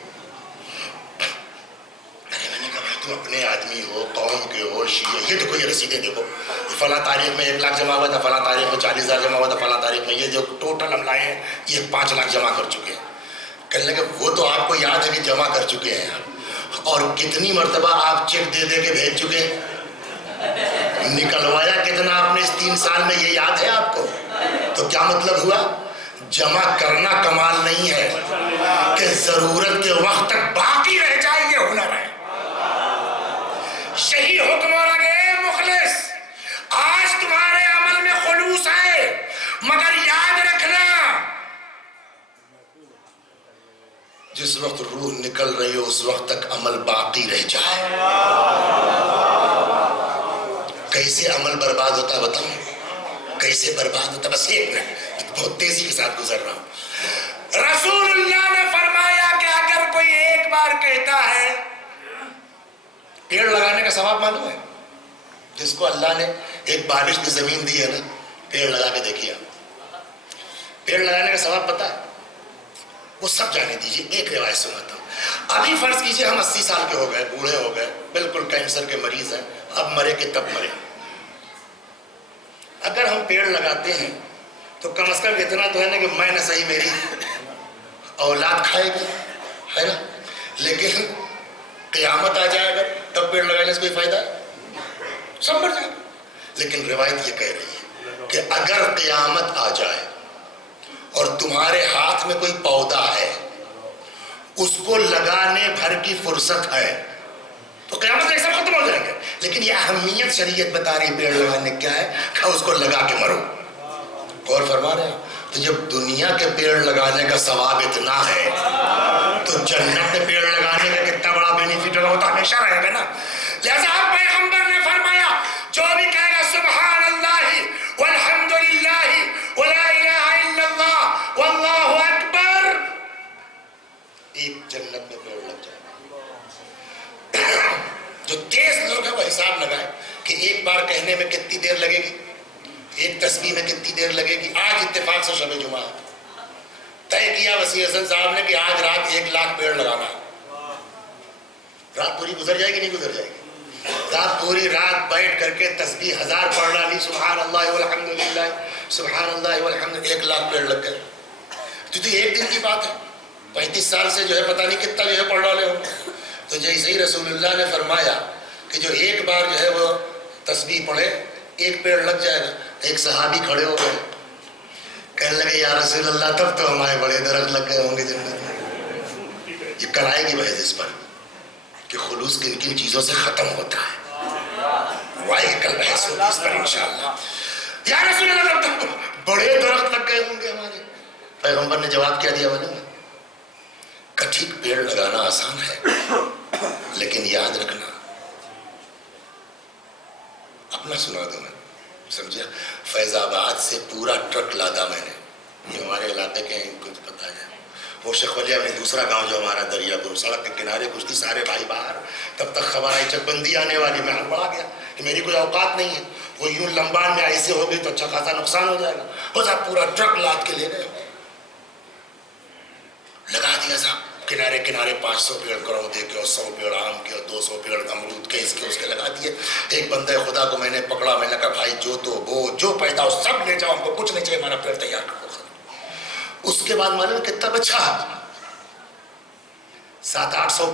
میں نے کہا بھائی تم اپنے آدمی ہو، قوم کے ہو، شیعہ، یہ دیکھو یہ رسیدیں دیکھو، فلاں تاریخ میں 1 لاکھ جمع ہوا تھا، فلاں تاریخ میں 40,000 جمع ہوا تھا، فلاں تاریخ میں یہ جو ٹوٹل ہم لائے ہیں یہ 5 لاکھ جمع کر چکے ہیں. کہنے لگے وہ تو آپ کو یاد ہے کہ جمع کر چکے ہیں آپ، اور کتنی مرتبہ آپ چیک دے کے بھیج چکے ہیں، نکلوایا کتنا آپ نے اس 3 سال میں، یہ یاد ہے آپ کو؟ تو کیا مطلب ہوا؟ جمع کرنا کمال نہیں ہے کہ ضرورت کے وقت تک باقی رہ جائے، یہ ہنر ہے. یہی حکم ہو رہے مخلص. آج تمہارے عمل میں خلوص ہے، مگر یاد رکھنا جس وقت روح نکل رہی ہو اس وقت تک عمل باقی رہ جائے. کیسے عمل برباد ہوتا ہے بتاؤں؟ کیسے برباد ہوتا ہے؟ بس 1 منٹ، بہت تیزی کے ساتھ گزر رہا ہوں. رسول اللہ نے فرمایا کہ اگر کوئی ایک بار کہتا ہے، پیڑ لگانے کا ثواب معلوم ہے؟ جس کو اللہ نے ایک بارش کی زمین دی ہے نا، پیڑ لگا کے دیکھیے. پیڑ لگانے کا ثواب پتا ہے؟ وہ سب جانے دیجیے. ایک روایت سناتا ہوں. ابھی فرض کیجئے ہم 80 سال کے ہو گئے، بوڑھے ہو گئے، بالکل کینسر کے مریض ہیں، اب مرے کہ تب مرے. اگر ہم پیڑ لگاتے ہیں تو کم از کم اتنا تو ہے نا کہ میں نہ صحیح میری اولاد کھائے گی، ہے نا. لیکن قیامت آ جائے گا تب پیڑ لگانے سے کوئی فائدہ ہے؟ سب مر جائے گا. لیکن روایت یہ کہہ رہی ہے کہ اگر قیامت آ جائے اور تمہارے ہاتھ میں کوئی پودا ہے، اس کو لگانے بھر کی فرصت ہے، تو قیامت تک سب ختم ہو جائیں گے. لیکن یہ اہمیت شریعت بتا رہی پیڑ لگانے کیا ہے کہ اس کو لگا کے مرو. غور فرما رہے ہیں؟ تو جب دنیا کے پیڑ لگانے کا ثواب اتنا ہے تو جنت میں پیڑ لگانے کا کتنا بڑا بینیفٹ ہوگا، وہ تو ہمیشہ رہے گا نا. لہذا اب پیغمبر نے فرمایا جو بھی کہے گا سبحان اللہ والحمد للہ ولا الہ الا اللہ واللہ اکبر، ایک جنت میں پیڑ لگ جائے. جو تیز لوگ ہیں وہ حساب لگائیں کہ ایک بار کہنے میں کتنی دیر لگے گی، ایک تسبیح میں کتنی دیر لگے گی. آج اتفاق سے شب جمعہ طے کیا وسیع حسن صاحب نے کہ آج رات 1 لاکھ پیڑ لگانا ہے. رات پوری گزر جائے گی نہیں گزر جائے گی؟ رات پوری رات بیٹھ کر کے تسبیح 1000 پڑھنا لی، سبحان اللہ والحمد للہ سبحان اللہ والحمد، 1 لاکھ پیڑ لگ گئے. تو یہ ایک دن کی بات ہے. 35 سال سے جو ہے پتہ نہیں کتنا جو ہے پڑھ ڈالے ہوں. تو جیسے ہی رسول اللہ نے فرمایا کہ جو ایک بار جو ہے وہ تسبیح پڑھے 1 پیڑ لگ جائے گا، ایک صحابی کھڑے ہو گئے، کہنے لگے یا رسول اللہ تب تو ہمارے بڑے درخت لگ گئے ہوں گے جنت میں. یہ کل آئے گی بحث اس پر کہ خلوص کن کن چیزوں سے ختم ہوتا ہے. وہ آئے گی کل بحث ہوگی اس پر انشاءاللہ. یا رسول اللہ تب تو بڑے درخت لگ گئے ہوں گے ہمارے. پیغمبر نے جواب کیا دیا معلوم ہے؟ کٹھیک پیڑ لگانا آسان ہے، لیکن یاد رکھنا، اپنا سنا دوں میں، سمجھا، فیض آباد سے پورا ٹرک لادا میں نے، یہ ہمارے علاقے کے ہیں، ان کو پتا ہے. وہ شیخ ولیہ میں دوسرا گاؤں جو ہمارا دریا پور، سڑک کے کنارے کشتی، سارے بھائی باہر. تب تک خبر آئی چک بندی آنے والی. میں ہڑبڑا گیا کہ میری کوئی اوقات نہیں ہے، وہ یوں لمبان میں ایسے ہو گئی تو اچھا خاصا نقصان ہو جائے گا. وہ صاحب پورا ٹرک لاد کے لے گئے، لگا دیا صاحب کنارے کنارے. 500 پیڑ کرودے کے اور 100 پیڑ آم کے اور 200 پیڑ امرود کے، اس کے لگا دیے. ایک بندے خدا کو میں نے پکڑا، میں نے کہا بھائی جو تو وہ جو پیدا ہو سب لے جاؤ، ہم کو کچھ نہیں چاہیے، ہمارا پیڑ تیار کرو. اس کے بعد معلوم کتنا بچا 700-800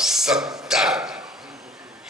70।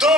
2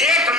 1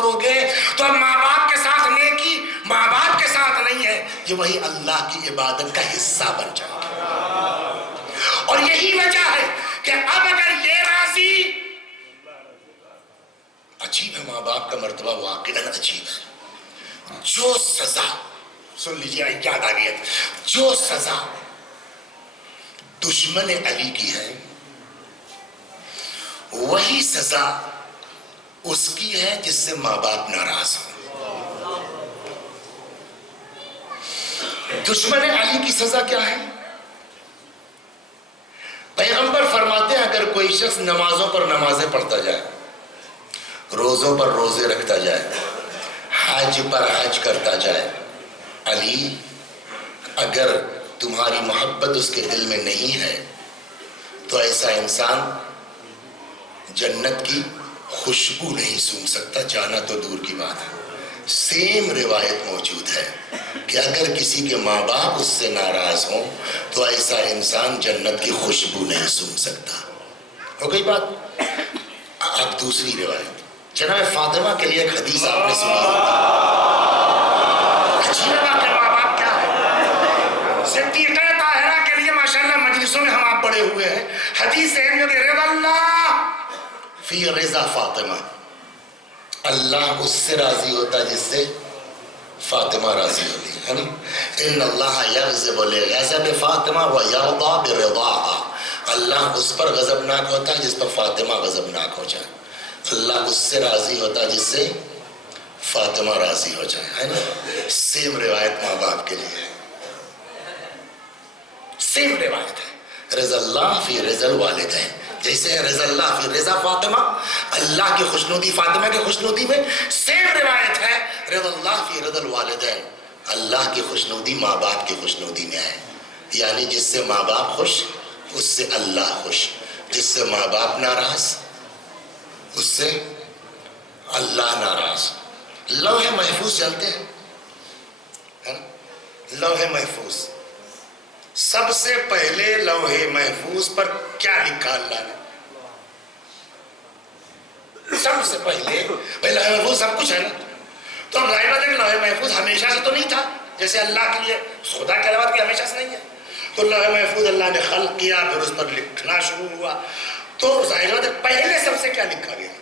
کرو گے تو اب ماں باپ کے ساتھ نیکی ماں باپ کے ساتھ نہیں ہے، یہ وہی اللہ کی عبادت کا حصہ بن جائے گا۔ اور یہی وجہ ہے کہ اب اگر یہ راضی، عجیب ہے ماں باپ کا مرتبہ واقعاً عجیب ہے، جو سزا، سن لیجیے یاد آ گئی، جو سزا دشمن علی کی ہے وہی سزا اس کی ہے جس سے ماں باپ ناراض ہو۔ دشمن علی کی سزا کیا ہے؟ پیغمبر فرماتے ہیں اگر کوئی شخص نمازوں پر نمازیں پڑھتا جائے، روزوں پر روزے رکھتا جائے، حج پر حج کرتا جائے، علی اگر تمہاری محبت اس کے دل میں نہیں ہے تو ایسا انسان جنت کی خوشبو نہیں سونگھ سکتا، جانا تو دور کی بات ہے۔ سیم روایت موجود ہے کہ اگر کسی کے ماں باپ اس سے ناراض ہوں تو ایسا انسان جنت کی خوشبو نہیں سونگھ سکتا۔ ہو گئی بات؟ اب دوسری روایت، جناب فاطمہ کے لیے ایک حدیث آپ نے سنی ہوگی، اچھی بات ہے، ماں باپ کیا ہے، صدیقہ طاہرہ کے لیے ماشاءاللہ مجلسوں میں ہم آپ بڑے ہوئے ہیں، حدیث ہے کہ رضا اللہ فی رضا فاطمہ، اللہ اس سے راضی ہوتا جس سے فاطمہ راضی ہوتی ہے نا۔ ان اللہ یغضب لغضب فاطمہ ویرضی برضاها، اللہ اس پر غضبناک ہوتا ہے جس پر فاطمہ غضبناک ہو جائے، اللہ اس سے راضی ہوتا جس سے فاطمہ راضی ہو جائے، ہے نا۔ سیم روایت ماں باپ کے لیے ہے، سیم روایت ہے، رضا اللہ فی رضا الوالدین، جیسے رضا اللہ فی رضا فاطمہ، اللہ کی خوشنودی فاطمہ کی خوشنودی میں، سیم روایت ہے رضا اللہ فی رضا الوالدین، اللہ کی خوشنودی ماں باپ کی خوشنودی میں ہے، یعنی جس سے ماں باپ خوش اس سے اللہ خوش، جس سے ماں باپ ناراض اس سے اللہ ناراض۔ لوح محفوظ جانتے ہیں، لوح محفوظ، سب سے پہلے لوح محفوظ پر کیا لکھا اللہ نے؟ سب سے پہلے لوح محفوظ سب کچھ ہے نا، تو اب ظاہر بات ہے کہ لوح محفوظ ہمیشہ سے تو نہیں تھا، جیسے اللہ کے لیے خدا کے علاوہ کہ ہمیشہ سے نہیں ہے، تو لوح محفوظ اللہ نے خلق کیا، پھر اس پر لکھنا شروع ہوا، تو ظاہر بات ہے پہلے سب سے کیا لکھا گیا؟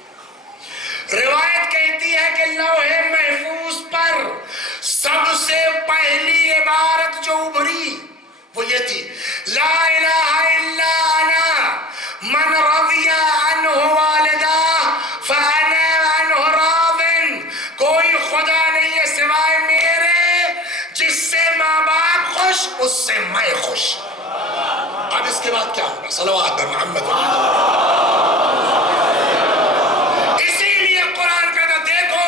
روایت کہتی ہے کہ لوح محفوظ پر سب سے پہلی عبارت جو ابھری وہ یہ تھی، لا الہ الا انا من رضی عنہ والدہ فانا عنہ راض، کوئی خدا نہیں ہے سوائے میرے، جس سے ماں باپ خوش اس سے میں خوش۔ اب اس کے بعد کیا ہوگا؟ صلوات محمد۔ اسی لیے قرآن کہتا دیکھو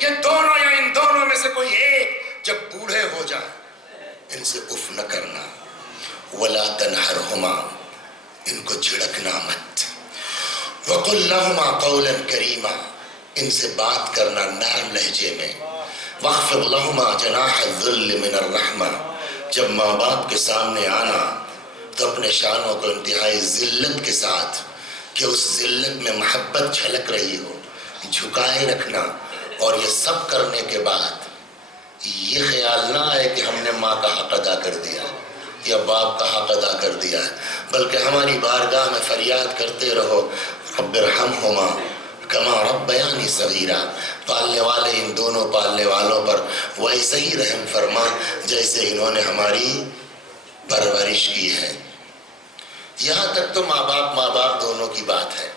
یہ دونوں یا ان دونوں میں سے کوئی ایک جب بوڑھے ہو جائے ان سے اف نہ کرنا، ولا تنہرہما، ان کو جھڑکنا مت، وقل لہما قولا کریما، ان سے بات کرنا نرم لہجے میں، واخفض لہما جناح الذل من الرحمہ، جب ماں باپ کے سامنے آنا تو اپنے شانوں کو انتہائی ذلت کے ساتھ، کہ اس ذلت میں محبت جھلک رہی ہو، جھکائے رکھنا، اور یہ سب کرنے کے بعد یہ خیال نہ آئے کہ ہم نے ماں کا حق ادا کر دیا یا باپ کا حق ادا کر دیا ہے، بلکہ ہماری بارگاہ میں فریاد کرتے رہو رب ارحمہما کما ربیانی صغیرا، پالنے والے ان دونوں پالنے والوں پر ویسے ہی رحم فرما جیسے انہوں نے ہماری پرورش کی ہے۔ یہاں تک تو ماں باپ دونوں کی بات ہے،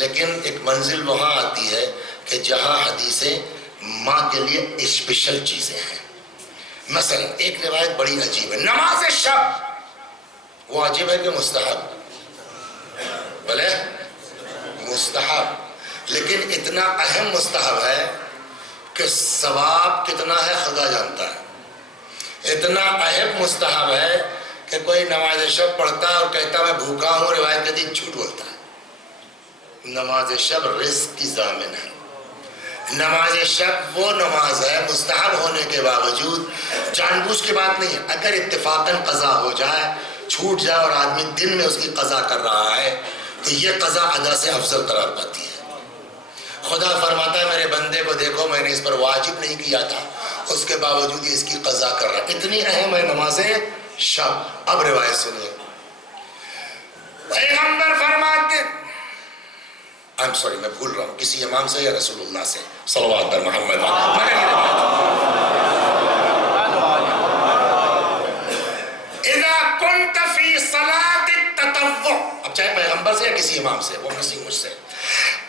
لیکن ایک منزل وہاں آتی ہے کہ جہاں حدیثیں ماں کے لیے اسپیشل چیزیں ہیں۔ مثلا ایک روایت بڑی عجیب ہے، نماز شب واجب ہے کہ مستحب؟ بولے مستحب، لیکن اتنا اہم مستحب ہے کہ ثواب کتنا ہے خدا جانتا ہے، اتنا اہم مستحب ہے کہ کوئی نماز شب پڑھتا ہے اور کہتا میں بھوکا ہوں، روایت کہتی جھوٹ بولتا ہے۔ نماز شب رزق کی ضامن ہے، نماز شب وہ نماز ہے مستحب ہونے کے باوجود، جان بوجھ کے بات نہیں ہے، اگر اتفاقاً قضا ہو جائے، چھوٹ جائے اور آدمی دن میں اس کی قضا کر رہا ہے تو یہ قضا ادا سے افضل قرار پاتی ہے۔ خدا فرماتا ہے میرے بندے کو دیکھو میں نے اس پر واجب نہیں کیا تھا، اس کے باوجود یہ اس کی قضا کر رہا ہے، اتنی اہم ہے نماز شب۔ اب روایت سنیے، پیغمبر فرماتے، میں بھول رہا ہوں کسی امام سے یا رسول اللہ سے، صلوات پر محمد اذا كنت في صلاة التطوع، اب چاہے پیغمبر سے یا کسی امام سے، وہ نصیحت مجھ سے،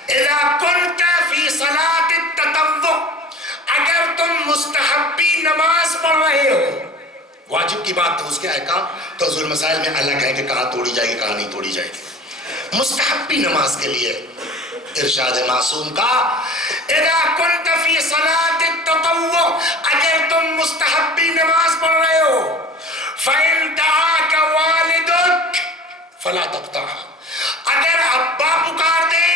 اذا كنت في صلاة التطوع، اگر تم مستحبی نماز پڑھ رہے ہو، واجب کی بات تو اس کے احکام تو حضور مسائل میں الگ ہے کہ کہاں توڑی جائے گی کہاں نہیں توڑی جائے گی، مستحبی نماز کے لیے ارشاد معصوم کا اذا كنت في صلاة التطوع، اگر تم مستحبی نماز پڑھ رہے ہو، فإن دعاك والدك فلا تقطعها، اگر ابا پکار دے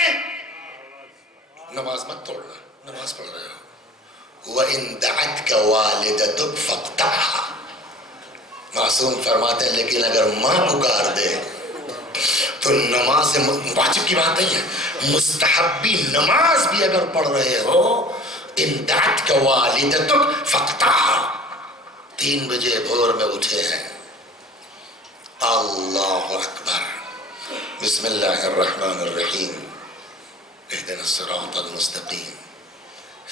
نماز مت توڑنا، نماز پڑھ رہے ہو، وإن دعتك والدتك فاقطعها، معصوم فرماتے ہیں لیکن اگر ماں پکار دے تو نماز واجب کی بات نہیں ہے، مستحبی نماز بھی اگر پڑھ رہے ہو، ان دعتك والدتك فاقطعها، 3 بجے بھور میں اٹھے ہیں، اللہ اکبر، بسم اللہ الرحمن الرحیم، اهدنا الصراط المستقیم،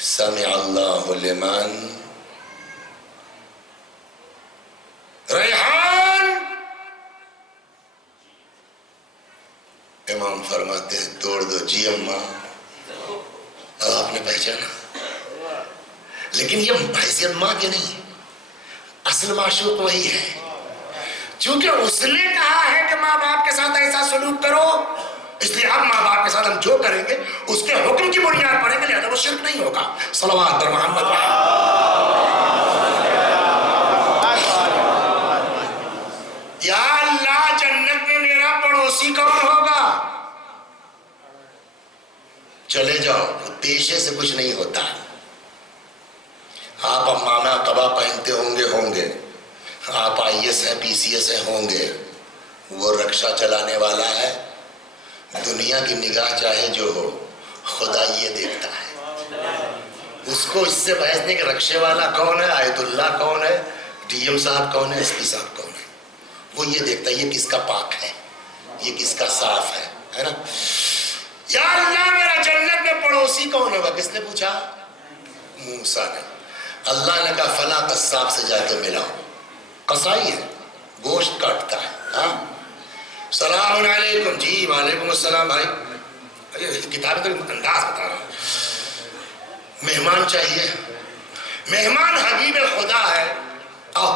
سمع اللہ لمن، ریحان، امام فرماتے ہیں توڑ دو جی اماں، آپ نے پہچانا، لیکن یہ حیثیت ماں کی نہیں، اصل معشوق وہی ہے، چونکہ اس نے کہا ہے کہ ماں باپ کے ساتھ ایسا سلوک کرو، اس لیے اب ماں باپ کے ساتھ ہم جو کریں گے اس کے حکم کی بنیاد پڑیں گے، لہذا وہ شرک نہیں ہوگا، صلوات پر محمد۔ یا اللہ جنت میں میرا پڑوسی کون ہوگا؟ چلے جاؤ، پیشے سے کچھ نہیں ہوتا، آپ امامہ قبا پہنتے ہوں گے، آپ آئی ایس ہیں پی سی ایس ہیں ہوں گے، وہ رکشہ چلانے والا ہے، دنیا کی نگاہ چاہے جو ہو، خدا یہ دیکھتا ہے، اس کو اس سے بحث نہیں کہ رکشے والا کون ہے، آیت اللہ کون ہے، ڈی ایم صاحب کون ہے، ایس پی صاحب کون ہے، وہ یہ دیکھتا ہے یہ کس کا پاک ہے، یہ کس کا صاف ہے نا۔ یا اللہ میرا جنت میں پڑوسی کون ہوگا، کس نے پوچھا؟ موسیٰ نے۔ اللہ نے کہا فلاں قصاب سے جا کے ملاؤ، قصائی ہے، گوشت کاٹتا ہے، ہاں، سلام علیکم، جی وعلیکم السلام بھائی، کتابیں تو انداز بتا رہا ہوں، مہمان چاہیے، مہمان حبیب خدا ہے، آؤ،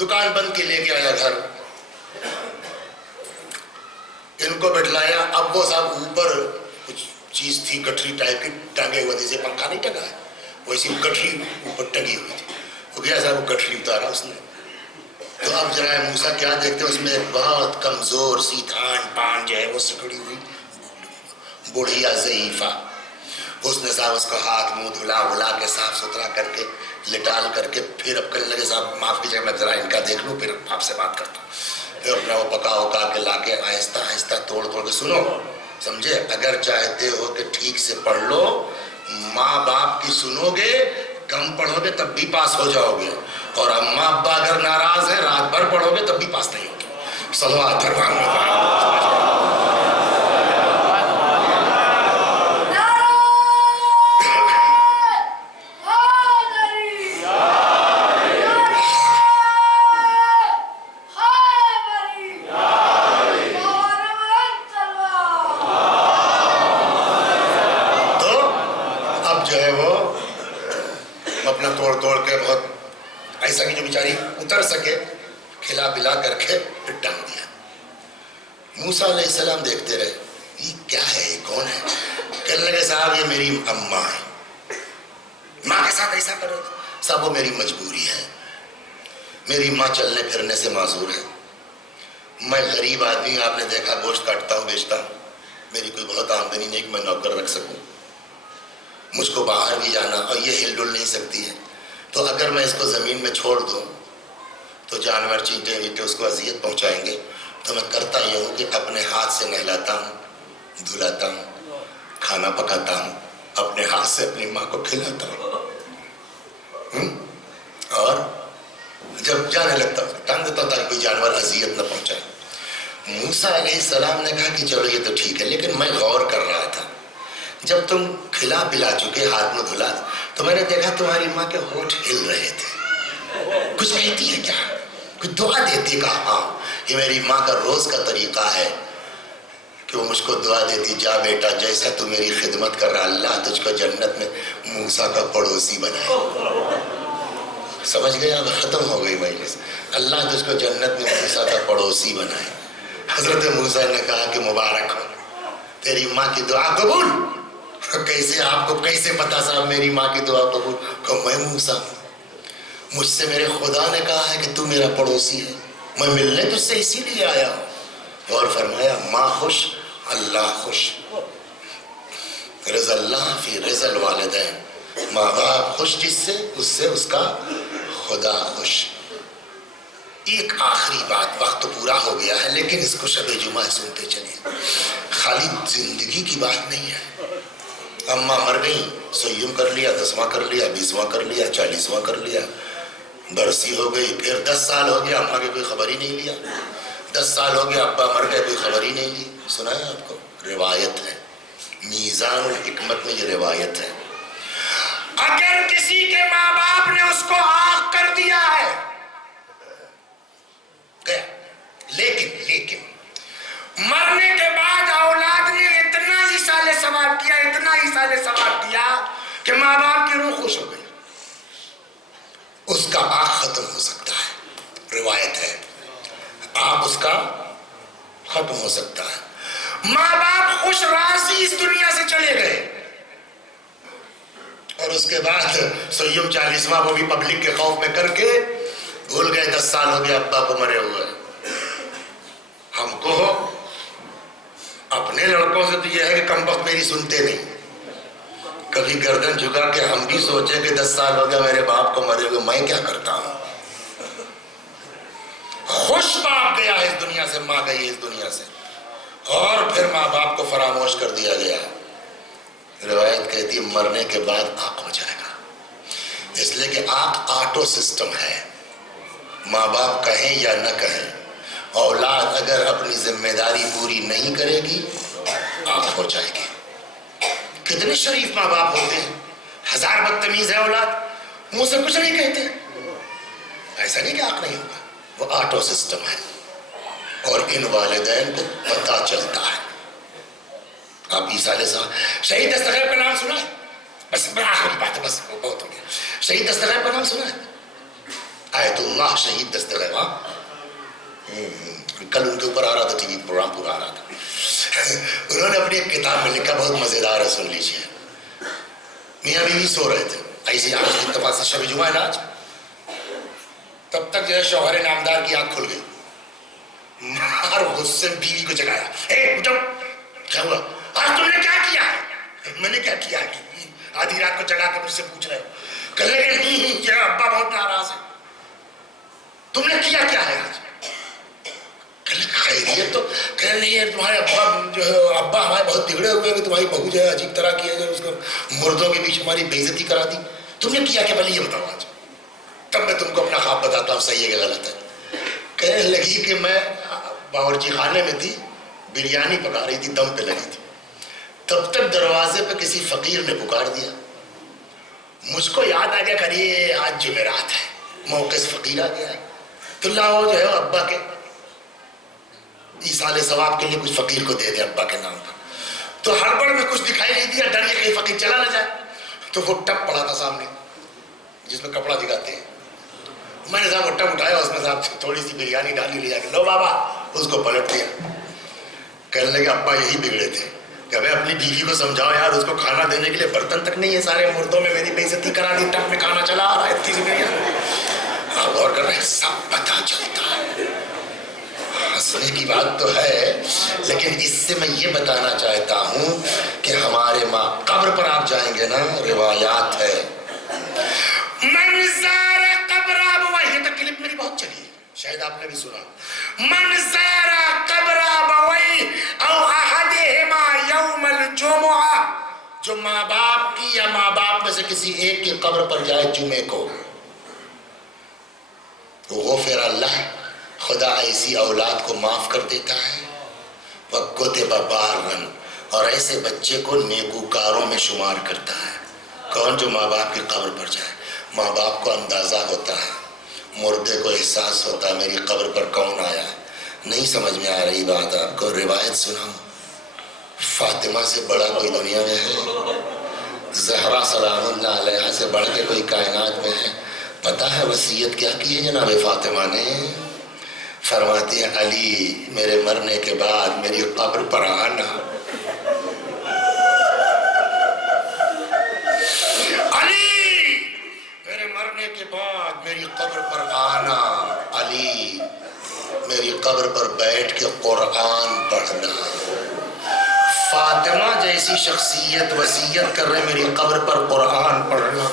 دکان بند کے لے کے آیا گھر، ان کو بٹھلایا، اب وہ صاحب اوپر کچھ چیز تھی گٹھری ٹائپ کی ٹنگے ہوئے تھے، پنکھا نہیں ٹنگا ہے، ویسی گٹھری اوپر ٹنگی ہوئی تھی، وہ گیا صاحب وہ گٹھری اتارا اس نے، تو اب جناب موسیٰ کیا دیکھتے اس میں ایک بہت کمزور سی تھان پان جو ہے وہ سکڑی ہوئی بڑھیا ضعیفہ، اس نے صاحب اس کو ہاتھ منہ دھلا کے صاف ستھرا کر کے لٹال کر کے پھر اب کہنے لگے صاحب معاف کیجیے میں ذرا ان کا دیکھ لوں پھر آپ سے بات کرتا ہوں، پھر اپنا وہ پکا کے لا کے آہستہ آہستہ توڑ کے سنو، سمجھے، اگر چاہتے ہو کہ ٹھیک سے پڑھ لو، ماں باپ کی سنو گے، کم پڑھو گے تب بھی پاس ہو جاؤ گے، اور اماں ابا اگر ناراض ہیں رات بھر پڑھو گے تب بھی پاس نہیں ہوگے، صلوات پر محمد۔ توڑ کے بہت ایسا کہ جو بیچاری اتر سکے کھلا پلا کر کے پھر ٹانگ دیا، موسیٰ علیہ السلام دیکھتے رہے یہ کیا ہے، یہ کون ہے، کہنے لگے صاحب یہ میری اماں ہے، ماں کے ساتھ ایسا کرو صاحب وہ میری مجبوری ہے، میری ماں چلنے پھرنے سے معذور ہے، میں غریب آدمی آپ نے دیکھا گوشت کاٹتا ہوں بیچتا ہوں، میری کوئی بہت آمدنی نہیں کہ میں نوکر رکھ سکوں، مجھ کو باہر بھی جانا اور یہ ہل ڈل نہیں سکتی ہے، تو اگر میں اس کو زمین میں چھوڑ دوں تو جانور چینٹے ویٹے اس کو اذیت پہنچائیں گے، تو میں کرتا یہ ہوں کہ اپنے ہاتھ سے نہلاتا ہوں، دھلاتا ہوں، کھانا پکاتا ہوں اپنے ہاتھ سے اپنی ماں کو کھلاتا ہوں اور جب جانے لگتا ہوں ٹانگ دیتا ہوں تاکہ کوئی جانور اذیت نہ پہنچائے. موسیٰ علیہ السلام نے کہا کہ چلو یہ تو ٹھیک ہے، لیکن میں غور کر رہا تھا جب تم کھلا پلا چکے ہاتھ میں دھلا تو میں نے دیکھا تمہاری ماں کے ہونٹ ہل رہے تھے. کچھ کہتی ہے کیا؟ کچھ دعا دیتی؟ کہا ہاں یہ میری ماں کا روز کا طریقہ ہے کہ وہ مجھ کو دعا دیتی، جا بیٹا جیسا تو میری خدمت کر رہا اللہ تجھ کو جنت میں موسیٰ کا پڑوسی بنائے. سمجھ گئے؟ اب ختم ہو گئی مجلس. اللہ تجھ کو جنت میں موسیٰ کا پڑوسی بنائے. حضرت موسیٰ نے کہا کہ مبارک ہو تیری ماں کی دعا قبول. کیسے؟ آپ کو کیسے پتا صاحب میری ماں کی دعا قبول؟ کہ میں موسیٰ مجھ سے میرے خدا نے کہا ہے کہ تو میرا پڑوسی ہے، میں ملنے تجھ سے اسی لیے آیا ہوں. اور فرمایا ماں خوش اللہ خوش. رضا اللہ فی رضا الوالدین، ماں باپ خوش جس سے اس سے اس کا خدا خوش. ایک آخری بات، وقت تو پورا ہو گیا ہے لیکن اس کو شب جمعہ سنتے چلیں. خالی زندگی کی بات نہیں ہے. اماں مر گئی، سیم کر لیا، 10واں کر لیا، 20واں کر لیا، 40واں کر لیا، برسی ہو گئی، پھر 10 سال ہو گیا اماں کے کوئی خبر ہی نہیں لیا. 10 سال ہو گیا ابا مر گئے، کوئی خبر ہی نہیں لی. سنا ہے آپ کو؟ روایت ہے، میزان الحکمت میں یہ روایت ہے. اگر کسی کے ماں باپ نے اس کو عاق کر دیا ہے گیا، لیکن مرنے کے بعد اولاد نے اتنا ہی سال ثواب کیا، اتنا ہی سال ثواب کیا کہ ماں باپ کی روح خوش ہو گئی، اس کا عاق ختم ہو سکتا ہے. روایت ہے آپ اس کا ختم ہو سکتا ہے. ماں باپ خوش راضی اس دنیا سے چلے گئے اور اس کے بعد سیم 40واں وہ بھی پبلک کے خوف میں کر کے بھول گئے. 10 سال ہو گیا ابا کو مرے ہوئے. ہم کو اپنے لڑکوں سے تو یہ ہے کہ کم وقت میری سنتے نہیں. کبھی گردن جھکا کے ہم بھی سوچیں کہ 10 سال ہو گیا میرے باپ کو مرے ہوئے، میں کیا کرتا ہوں. خوش باپ گیا ہے اس دنیا سے، ماں گئی ہے اس دنیا سے، اور پھر ماں باپ کو فراموش کر دیا گیا. روایت کہتی ہے مرنے کے بعد عاق ہو جائے گا، اس لیے کہ عاق آٹو سسٹم ہے. ماں باپ کہیں یا نہ کہیں، اولاد اگر اپنی ذمہ داری پوری نہیں کرے گی عاق ہو جائے گی. کتنے شریف ماں باپ ہوتے ہیں، 1000 بدتمیز ہے اولاد، منہ سے کچھ نہیں کہتے. ایسا نہیں کہ عاق نہیں ہوگا، وہ آٹو سسٹم ہے اور ان والدین کو پتہ چلتا ہے. آپ عیسیٰ علیہ السلام شہید دستغیب کا نام سنا ہے؟ بس آخری بات ہے، بس بہت ہو گیا. شہید دستغیب کا نام سنا ہے؟ آیت اللہ شہید دستغیب. ہاں کل ان کے اوپر آ رہا تھا ٹی وی پروگرام پورا آ رہا تھا. انہوں نے اپنی ایک کتاب میں لکھا، بہت مزیدار ہے، سن لیجیے. میاں بیوی سو رہے تھے ایسے آج کی اتفاق سے، شب جمعہ ہے نا آج، تب تک جو ہے شوہر نامدار کی آنکھ کھل گئی. مار غصے میں بیوی کو جگایا، اے اٹھو، کیا ہوا؟ آج تم نے کیا کیا ہے؟ میں نے کیا کیا ہے؟ آدھی رات کو جگا کے مجھ سے پوچھ رہے ہو. کہنے کہ نہیں یہ ابا بہت ناراض ہے. تم نے کیا کیا ہے آج؟ خیریت تو کہنے نہیں ہے، تمہارے ابا جو ہے ابا ہمارے بہت بگڑے ہوئے کہ تمہاری بہو جو ہے عجیب طرح کی ہے، اس کو مردوں کے بیچ ہماری بے عزتی کرا دی. تم نے کیا کیا؟ پہلے یہ بتاؤ آج، تب میں تم کو اپنا خواب بتاتا ہوں صحیح ہے کہ غلط ہے. کہنے لگی کہ میں باورچی خانے میں تھی، بریانی پکا رہی تھی، دم پہ لگی تھی. تب تک دروازے پہ کسی فقیر نے پکار دیا. مجھ کو یاد آ گیا کہ ارے آج جمعرات ہے، موقع سے فقیر آ گیا ہے تو لاؤ جو ہے ابا کے ایصال ثواب کے لیے کچھ فقیر کو دے دے ابا کے نام پر. تو ہڑبڑ میں کچھ دکھائی نہیں دیا، ڈر یہ کہیں فقیر چلا نہ جائے. تو وہ ٹب پڑا تھا سامنے جس میں کپڑا دکھاتے ہیں. میں نے صاحب وہ ٹب اٹھایا، اس میں صاحب تھوڑی سی بریانی ڈالی، لے جا کے لو بابا، اس کو پلٹ دیا. کہنے لگے ابا یہی بگڑے تھے کہ ابے اپنی بیوی کو سمجھاؤ یار، اس کو کھانا دینے کے لیے برتن تک نہیں ہے، سارے مردوں میں میری بے عزتی کرا دی، ٹب میں کھانا چلا آ رہا ہے اتنی سی بریانی. آپ غور کر رہے ہیں، سب پتہ چلتا ہے. ہنسنے کی بات تو ہے لیکن اس سے میں یہ بتانا چاہتا ہوں کہ ہمارے ماں قبر پر آپ جائیں گے نا، روایات ہے من زار قبر ابویہ، یہ تو کلپ میری بہت چلی ہے، شاید آپ نے بھی سنا. من زار قبر ابویہ او احدہما یوم الجمعہ، جو ماں باپ کی یا ماں باپ میں سے کسی ایک کی قبر پر جائے جمعے کو، غفر اللہ، خدا ایسی اولاد کو معاف کر دیتا ہے، وَكُتِبَ بَارًا، اور ایسے بچے کو نیکوکاروں میں شمار کرتا ہے۔ کون؟ جو ماں باپ کی قبر پر جائے۔ ماں باپ کو اندازہ ہوتا ہے، مردے کو احساس ہوتا ہے میری قبر پر کون آیا ہے۔ نہیں سمجھ میں آ رہی بات آپ کو؟ روایت سناؤں، فاطمہ سے بڑا کوئی دنیا میں ہے؟ زہرا سلام اللہ علیہا سے بڑھ کے کوئی کائنات میں ہے؟ پتہ ہے وصیت کیا کی ہے جناب فاطمہ نے؟ فرماتی ہیں علی میرے مرنے کے بعد میری قبر پر آنا، علی میرے مرنے کے بعد میری قبر پر آنا، علی میری قبر پر بیٹھ کے قرآن پڑھنا۔ فاطمہ جیسی شخصیت وصیت کر رہے میری قبر پر قرآن پڑھنا۔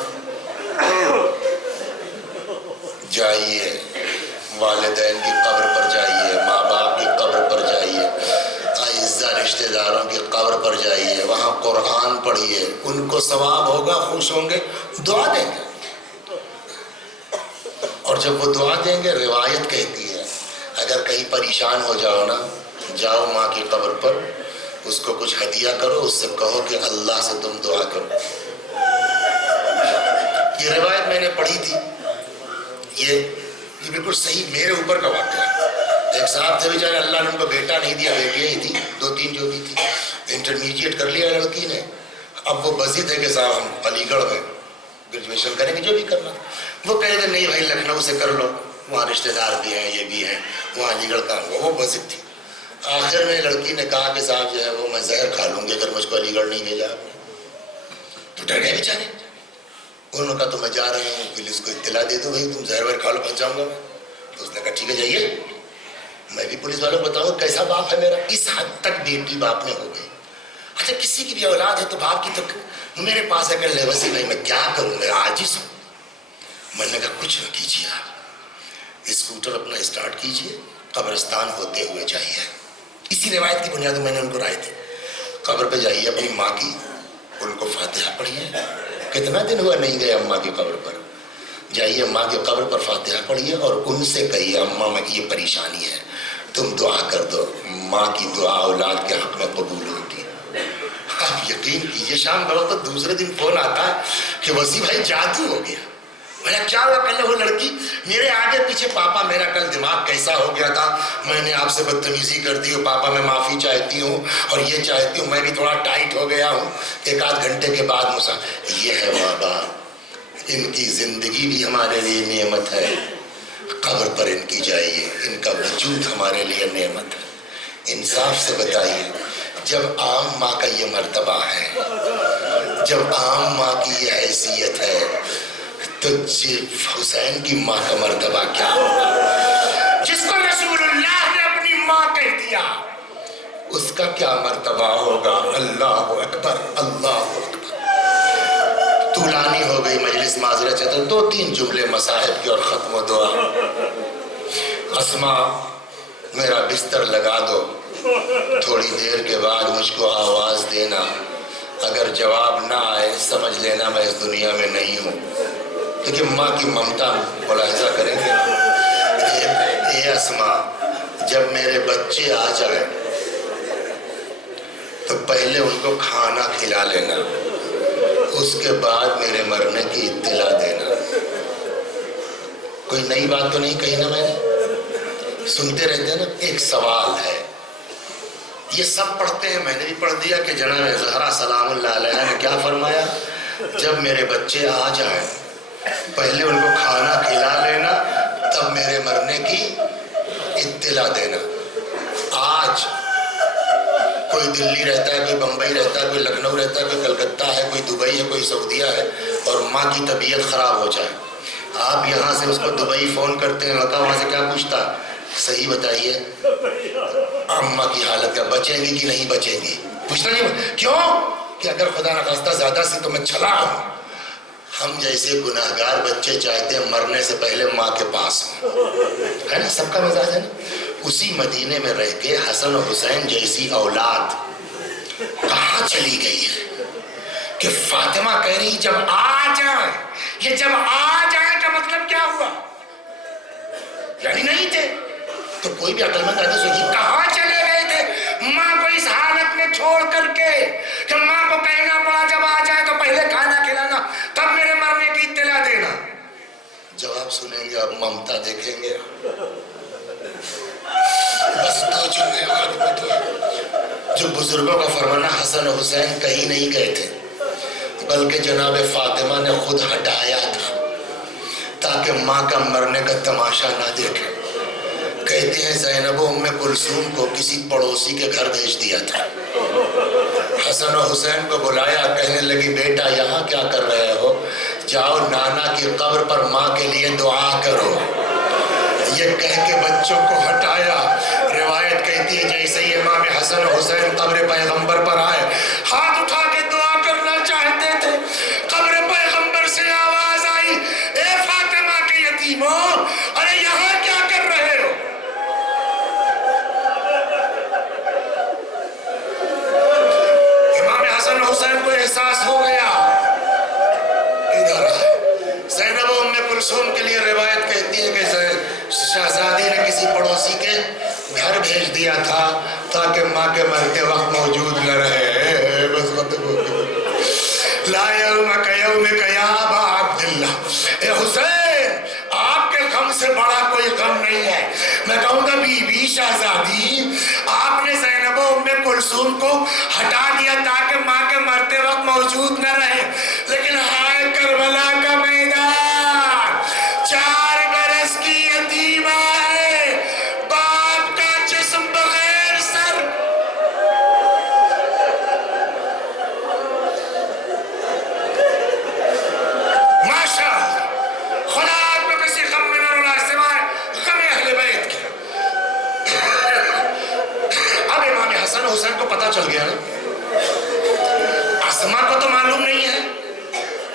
جائیے والدین کی قبر پر جائیے، ماں باپ کی قبر پر جائیے، اعزا رشتہ داروں کی قبر پر جائیے، وہاں قرآن پڑھیے، ان کو ثواب ہوگا، خوش ہوں گے، دعا دیں گے۔ اور جب وہ دعا دیں گے، روایت کہتی ہے اگر کہیں پریشان ہو جاؤ نا، جاؤ ماں کی قبر پر، اس کو کچھ ہدیہ کرو، اس سے کہو کہ اللہ سے تم دعا کرو۔ یہ روایت میں نے پڑھی تھی، یہ بالکل صحیح میرے اوپر کا واقعہ ہے۔ ایک صاحب تھے بیچارے، اللہ نے ان کو بیٹا نہیں دیا، بیٹیاں ہی تھی، 2-3 جو بھی تھی، انٹرمیڈیٹ کر لیا لڑکی نے، اب وہ بزی تھے کہ صاحب ہم علی گڑھ میں گریجویشن کریں گے، جو بھی کرنا۔ وہ کہہ رہے نہیں بھائی لکھنؤ سے کر لو، وہاں رشتہ دار بھی ہیں، یہ بھی ہیں، وہاں علی گڑھ کا ہوا، وہ بزی تھی۔ آخر میں لڑکی نے کہا کہ صاحب جو ہے وہ میں زہر کھا لوں گی اگر مجھ کو علی گڑھ نہیں بھیجا۔ تو ڈر گئے بیچارے، انہوں نے کہا تو میں جا رہا ہوں، پولیس کو اطلاع دے دو بھائی تم زہر وہر کھا لو، پھنس جاؤں گا میں۔ تو اس نے کہا ٹھیک ہے جائیے، میں بھی پولیس والوں کو بتاؤں کیسا باپ ہے میرا۔ اس حد تک بیٹی باپ میں ہو گئی۔ اچھا کسی کی بھی اولاد ہے تو باپ کی تو میرے پاس اگر لے وسی بھائی میں کیا کروں، میں عاجز ہوں۔ میں نے کہا کچھ نہ کیجیے، آپ اسکوٹر اپنا اسٹارٹ کیجیے، قبرستان ہوتے ہوئے جائیے۔ اسی روایت کی بنیاد میں نے ان کو رائے دی، قبر پہ جائیے اپنی ماں کی، ان کو فاتحہ پڑھیے۔ کتنا دن ہوا نہیں گئے اماں کی قبر پر، جائیے ماں کی قبر پر فاتحہ پڑھیے اور ان سے کہیے اماں میں یہ پریشانی ہے، تم دعا کر دو، ماں کی دعا اولاد کے حق میں قبول ہوتی۔ آپ یقین کیجیے شام کے وقت دوسرے دن فون آتا ہے کہ وسیع بھائی جادو ہو گیا۔ میں کیا ہوا؟ کل وہ لڑکی میرے آگے پیچھے، پاپا میرا کل دماغ کیسا ہو گیا تھا، میں نے آپ سے بدتمیزی کر دی ہوں، پاپا میں معافی چاہتی ہوں اور یہ چاہتی ہوں، میں بھی تھوڑا ٹائٹ ہو گیا ہوں۔ 1-8 گھنٹے کے بعد یہ ہے ماں باپ، ان کی زندگی بھی ہمارے لیے نعمت ہے، قبر پر ان کی جائیے، ان کا وجود ہمارے لیے نعمت ہے۔ انصاف سے بتائیے، جب عام ماں کا یہ مرتبہ ہے، جب عام ماں کی یہ حیثیت ہے، تو حسین کی ماں کا مرتبہ کیا ہوگا؟ جس کو رسول اللہ نے اپنی ماں کہہ دیا، اس کا کیا مرتبہ ہوگا؟ اللہ اکبر، اللہ اکبر۔ طولانی ہو گئی مجلس، معذرت چاہتا ہوں، 2-3 جملے مصاحب کی اور ختم و دعا۔ اسما میرا بستر لگا دو، تھوڑی دیر کے بعد مجھ کو آواز دینا، اگر جواب نہ آئے سمجھ لینا میں اس دنیا میں نہیں ہوں۔ لیکن ماں کی ممتا ملاحظہ کریں گے، اے اسما جب میرے بچے آ جائیں تو پہلے ان کو کھانا کھلا لینا، اس کے بعد میرے مرنے کی اطلاع دینا۔ کوئی نئی بات تو نہیں کہی نا میں نے؟ سنتے رہتے ہیں نا۔ ایک سوال ہے، یہ سب پڑھتے ہیں، میں نے بھی پڑھ دیا کہ جناب زہرا سلام اللہ علیہا نے کیا فرمایا، جب میرے بچے آ جائیں پہلے ان کو کھانا کھلا لینا، تب میرے مرنے کی اطلاع دینا۔ آج کوئی دلی رہتا ہے، کوئی بمبئی رہتا ہے، کوئی لکھنؤ رہتا ہے، کوئی کلکتہ ہے، کوئی دبئی ہے، کوئی سعودیہ ہے، اور ماں کی طبیعت خراب ہو جائے، آپ یہاں سے اس کو دبئی فون کرتے ہیں، لڑکا وہاں سے کیا پوچھتا، صحیح بتائیے اماں کی حالت کیا، بچیں گی کہ نہیں بچیں گی؟ پوچھنا نہیں، کیوں کہ اگر خدا نخواستہ زیادہ سے تو میں چلا ہوں۔ ہم جیسے گناہگار بچے چاہتے ہیں مرنے سے پہلے ماں کے پاس ہوں، ہے نا؟ سب کا مزاج ہے نا۔ اسی مدینے میں رہ کے حسن و حسین جیسی اولاد کہاں چلی گئی ہے کہ فاطمہ کہہ رہی جب آ جائیں. یہ جب آ جائیں کا مطلب کیا ہوا؟ یعنی نہیں تھے. تو کوئی بھی عقل مند آدمی سوچے کہاں چلے گئے تھے ماں کو اس حالت میں چھوڑ کر کے کہ ماں کو کہنا پڑا جب آ جائے تو پہلے کھانا کھلانا تب میرے مرنے کی اطلاع دینا. جواب سنیں گے اب ممتا دیکھیں گے. بس دو جملے جو بزرگوں کا فرمانا حسن و حسین کہیں نہیں گئے تھے بلکہ جناب فاطمہ نے خود ہٹایا تھا تاکہ ماں کا مرنے کا تماشا نہ دیکھے. کہتے ہیں زینب و ام کلثوم کو کسی پڑوسی کے گھر بھیج دیا تھا. حسن و حسین کو بلایا, کہنے لگی بیٹا یہاں کیا کر رہے ہو؟ جاؤ نانا کی قبر پر ماں کے لیے دعا کرو. یہ کہہ کے بچوں کو ہٹایا. روایت کہتی ہے جیسے ہی امام حسن و حسین قبر پیغمبر پر آئے ہاتھ اٹھا کے دعا کرنا چاہتے تھے. قبر پیغمبر سے آواز آئی اے فاطمہ کے یتیموں, ارے یہاں کیا کر رہے ہو؟ امام حسن و حسین کو احساس ہو گیا ادھر زینب و ام کلثوم کے لیے روایت کہتی ہے کہ شہزادی نے کسی پڑوسی کے گھر بھیج دیا تھا تاکہ ماں کے مرتے وقت موجود نہ رہے. بس ختم ہو گیا. لا یومک یومک یا ابا عبداللہ, اے حسین آپ کے غم سے بڑا کوئی غم نہیں ہے. میں کہوں گا بی بی شہزادی آپ نے زینب و ام کلثوم کو ہٹا دیا تاکہ ماں کے مرتے وقت موجود نہ رہے, لیکن ہائے کربلا کا میدان 4 برس کی یتیمہ ہے, باپ کا جسم بغیر سر. ماشاء خدا آپ کو کسی غم میں نہ رلا سوائے غم اہل بیت کے. اب امام حسن حسین کو پتا چل گیا اسما کو تو معلوم نہیں ہے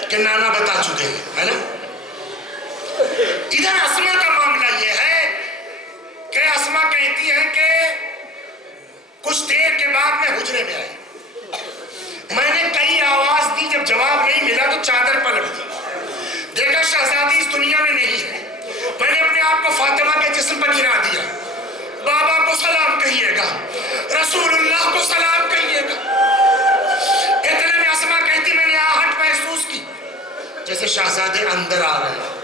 کہ نانا بتا چکے ہیں, ہے نا. ادھر اسما کا معاملہ یہ ہے کہ اسما کہتی ہے کہ کچھ دیر کے بعد میں حجرے میں آئی, میں نے کئی آواز دی, جب جواب نہیں ملا تو چادر پلٹ دی, دیکھا شہزادی اس دنیا میں نہیں ہے. میں نے اپنے آپ کو فاطمہ کے جسم پر گرا دیا. بابا کو سلام کہیے گا, رسول اللہ کو سلام کہیے گا. اتنے میں اسما کہتی میں نے آہٹ محسوس کی جیسے شہزادے اندر آ رہے ہیں.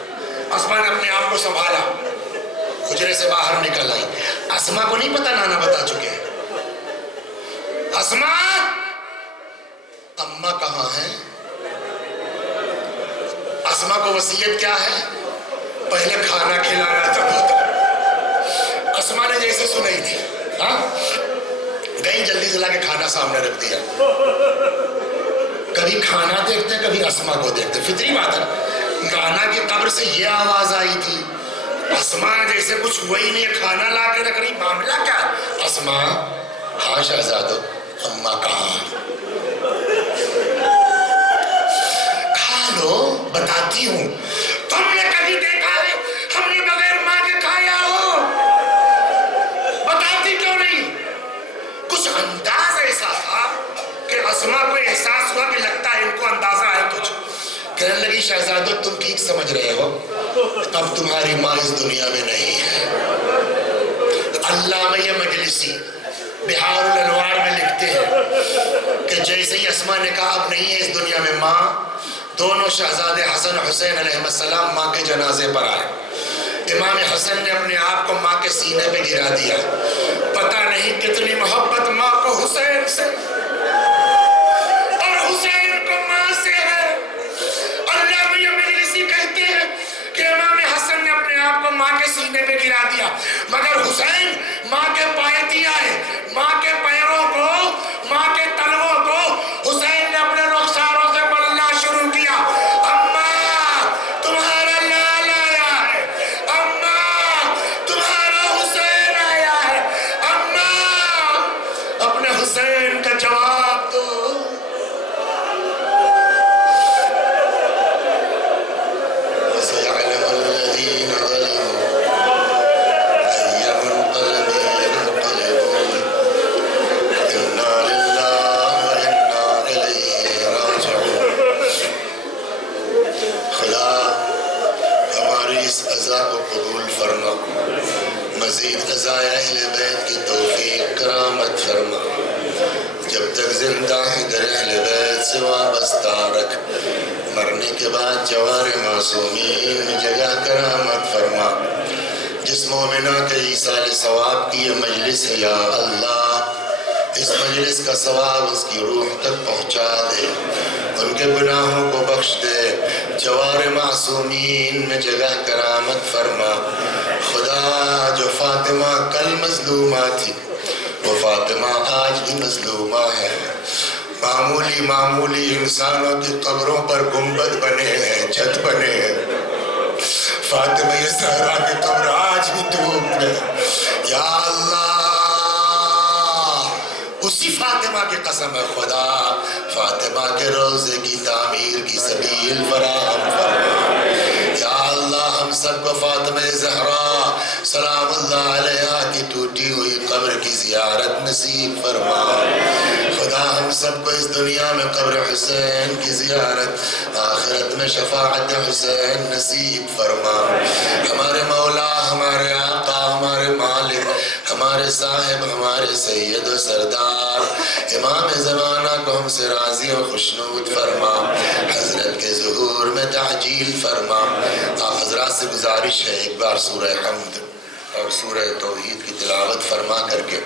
اسما نے اپنے آپ کو سنبھالا, حجرے سے باہر نکل آئی. اسما کو نہیں پتا نانا بتا چکے ہیں. اسما اماں کہاں ہیں؟ اسما کو وصیت کیا ہے؟ پہلے کھانا کھلانا تب ہوتا. اسما نے جیسے سنائی تھی گئی جلدی سے لا کے کھانا سامنے رکھ دیا. کبھی کھانا دیکھتے کبھی اسما کو دیکھتے, فطری بات ہے. نانا کی قبر سے یہ آواز آئی تھی, اسما جیسے کچھ وہی نہیں, کھانا لا کے رکھ رہی, معاملہ کیا؟ اسما ہاں شہزادو اماں کہاں؟ کھا لو بتاتی ہوں. تم نے کبھی دیکھا ہے ہم نے بغیر ماں کے کھایا ہو؟ بتاتی کیوں نہیں؟ کچھ انداز ایسا تھا کہ اسما کو احساس ہوا کہ لگتا ہے ان کو اندازہ ہے کچھ. کہنے لگی شہزادو تم ٹھیک سمجھ رہے ہو, اب تمہاری ماں اس دنیا میں نہیں ہے. علامہ مجلسی بہار الانوار میں لکھتے ہیں کہ جیسے ہی اسما نے کہا اب نہیں ہے اس دنیا میں ماں, دونوں شہزادے حسن حسین علیہ السلام ماں کے جنازے پر آئے. امام حسن نے اپنے آپ کو ماں کے سینے پہ گرا دیا. پتہ نہیں کتنی محبت ماں کو حسین سے اور حسین کو ماں سے ہے. علامہ مجلسی کہتے ہیں کہ امام حسن نے اپنے آپ کو ماں کے سینے پہ گرا دیا, مگر حسین ماں کے پائے دیا ہے, ماں کے پیروں کو, ماں کے تلووں کو حسین نے اپنے رخساروں سے ملنا شروع کیا. اماں تمہارا لال آیا ہے, اماں تمہارا حسین آیا ہے, اماں اپنے حسین کا جواب دو. عزا کو قبول فرما، مزید عزائے اہل بیت کی توفیق کرامت فرما، جب تک زندہ ہے در اہل بیت سے وابستہ رکھ، مرنے کے بعد جوار معصومین میں جگہ کرامت فرما۔ جس مومنہ کے ایصال ثواب کی یہ مجلس ہے یا اللہ، اس مجلس کا ثواب اس کی روح تک پہنچا دے، ان کے گناہوں کو بخش دے، جوار معصومین میں جگہ کرامت فرما۔ خدا جو فاطمہ کل مظلومہ تھی وہ فاطمہ آج بھی مظلومہ ہے، معمولی انسانوں کی قبروں پر گنبد بنے ہیں، چھت بنے ہیں، فاطمہ زہرا کی قبر آج بھی ڈوب ہے یا اللہ۔ اسی فاطمہ کی قسم ہے خدا، فاطمہ کے روضے کی تعمیر کی سبیل فراہم فرما یا اللہ۔ ہم سب کو فاطمہ زہرا سلام اللہ علیہا کی ٹوٹی ہوئی قبر کی زیارت نصیب فرما خدا۔ ہم سب کو اس دنیا میں قبر حسین کی زیارت، آخرت میں شفاعت حسین نصیب فرما۔ ہمارے مولا، ہمارے آقا، ہمارے مالک، ہمارے صاحب، ہمارے سید و سردار امام زمانہ کو ہم سے راضی و خوشنود فرما، حضرت کے ظہور میں تعجیل فرما۔ آپ حضرات سے گزارش ہے ایک بار سورہ حمد اور سورہ توحید کی تلاوت فرما کر کے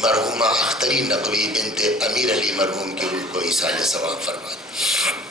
مرحومہ اختری نقوی بنت امیر علی مرحوم کی روح کو ایصال ثواب فرما دیں۔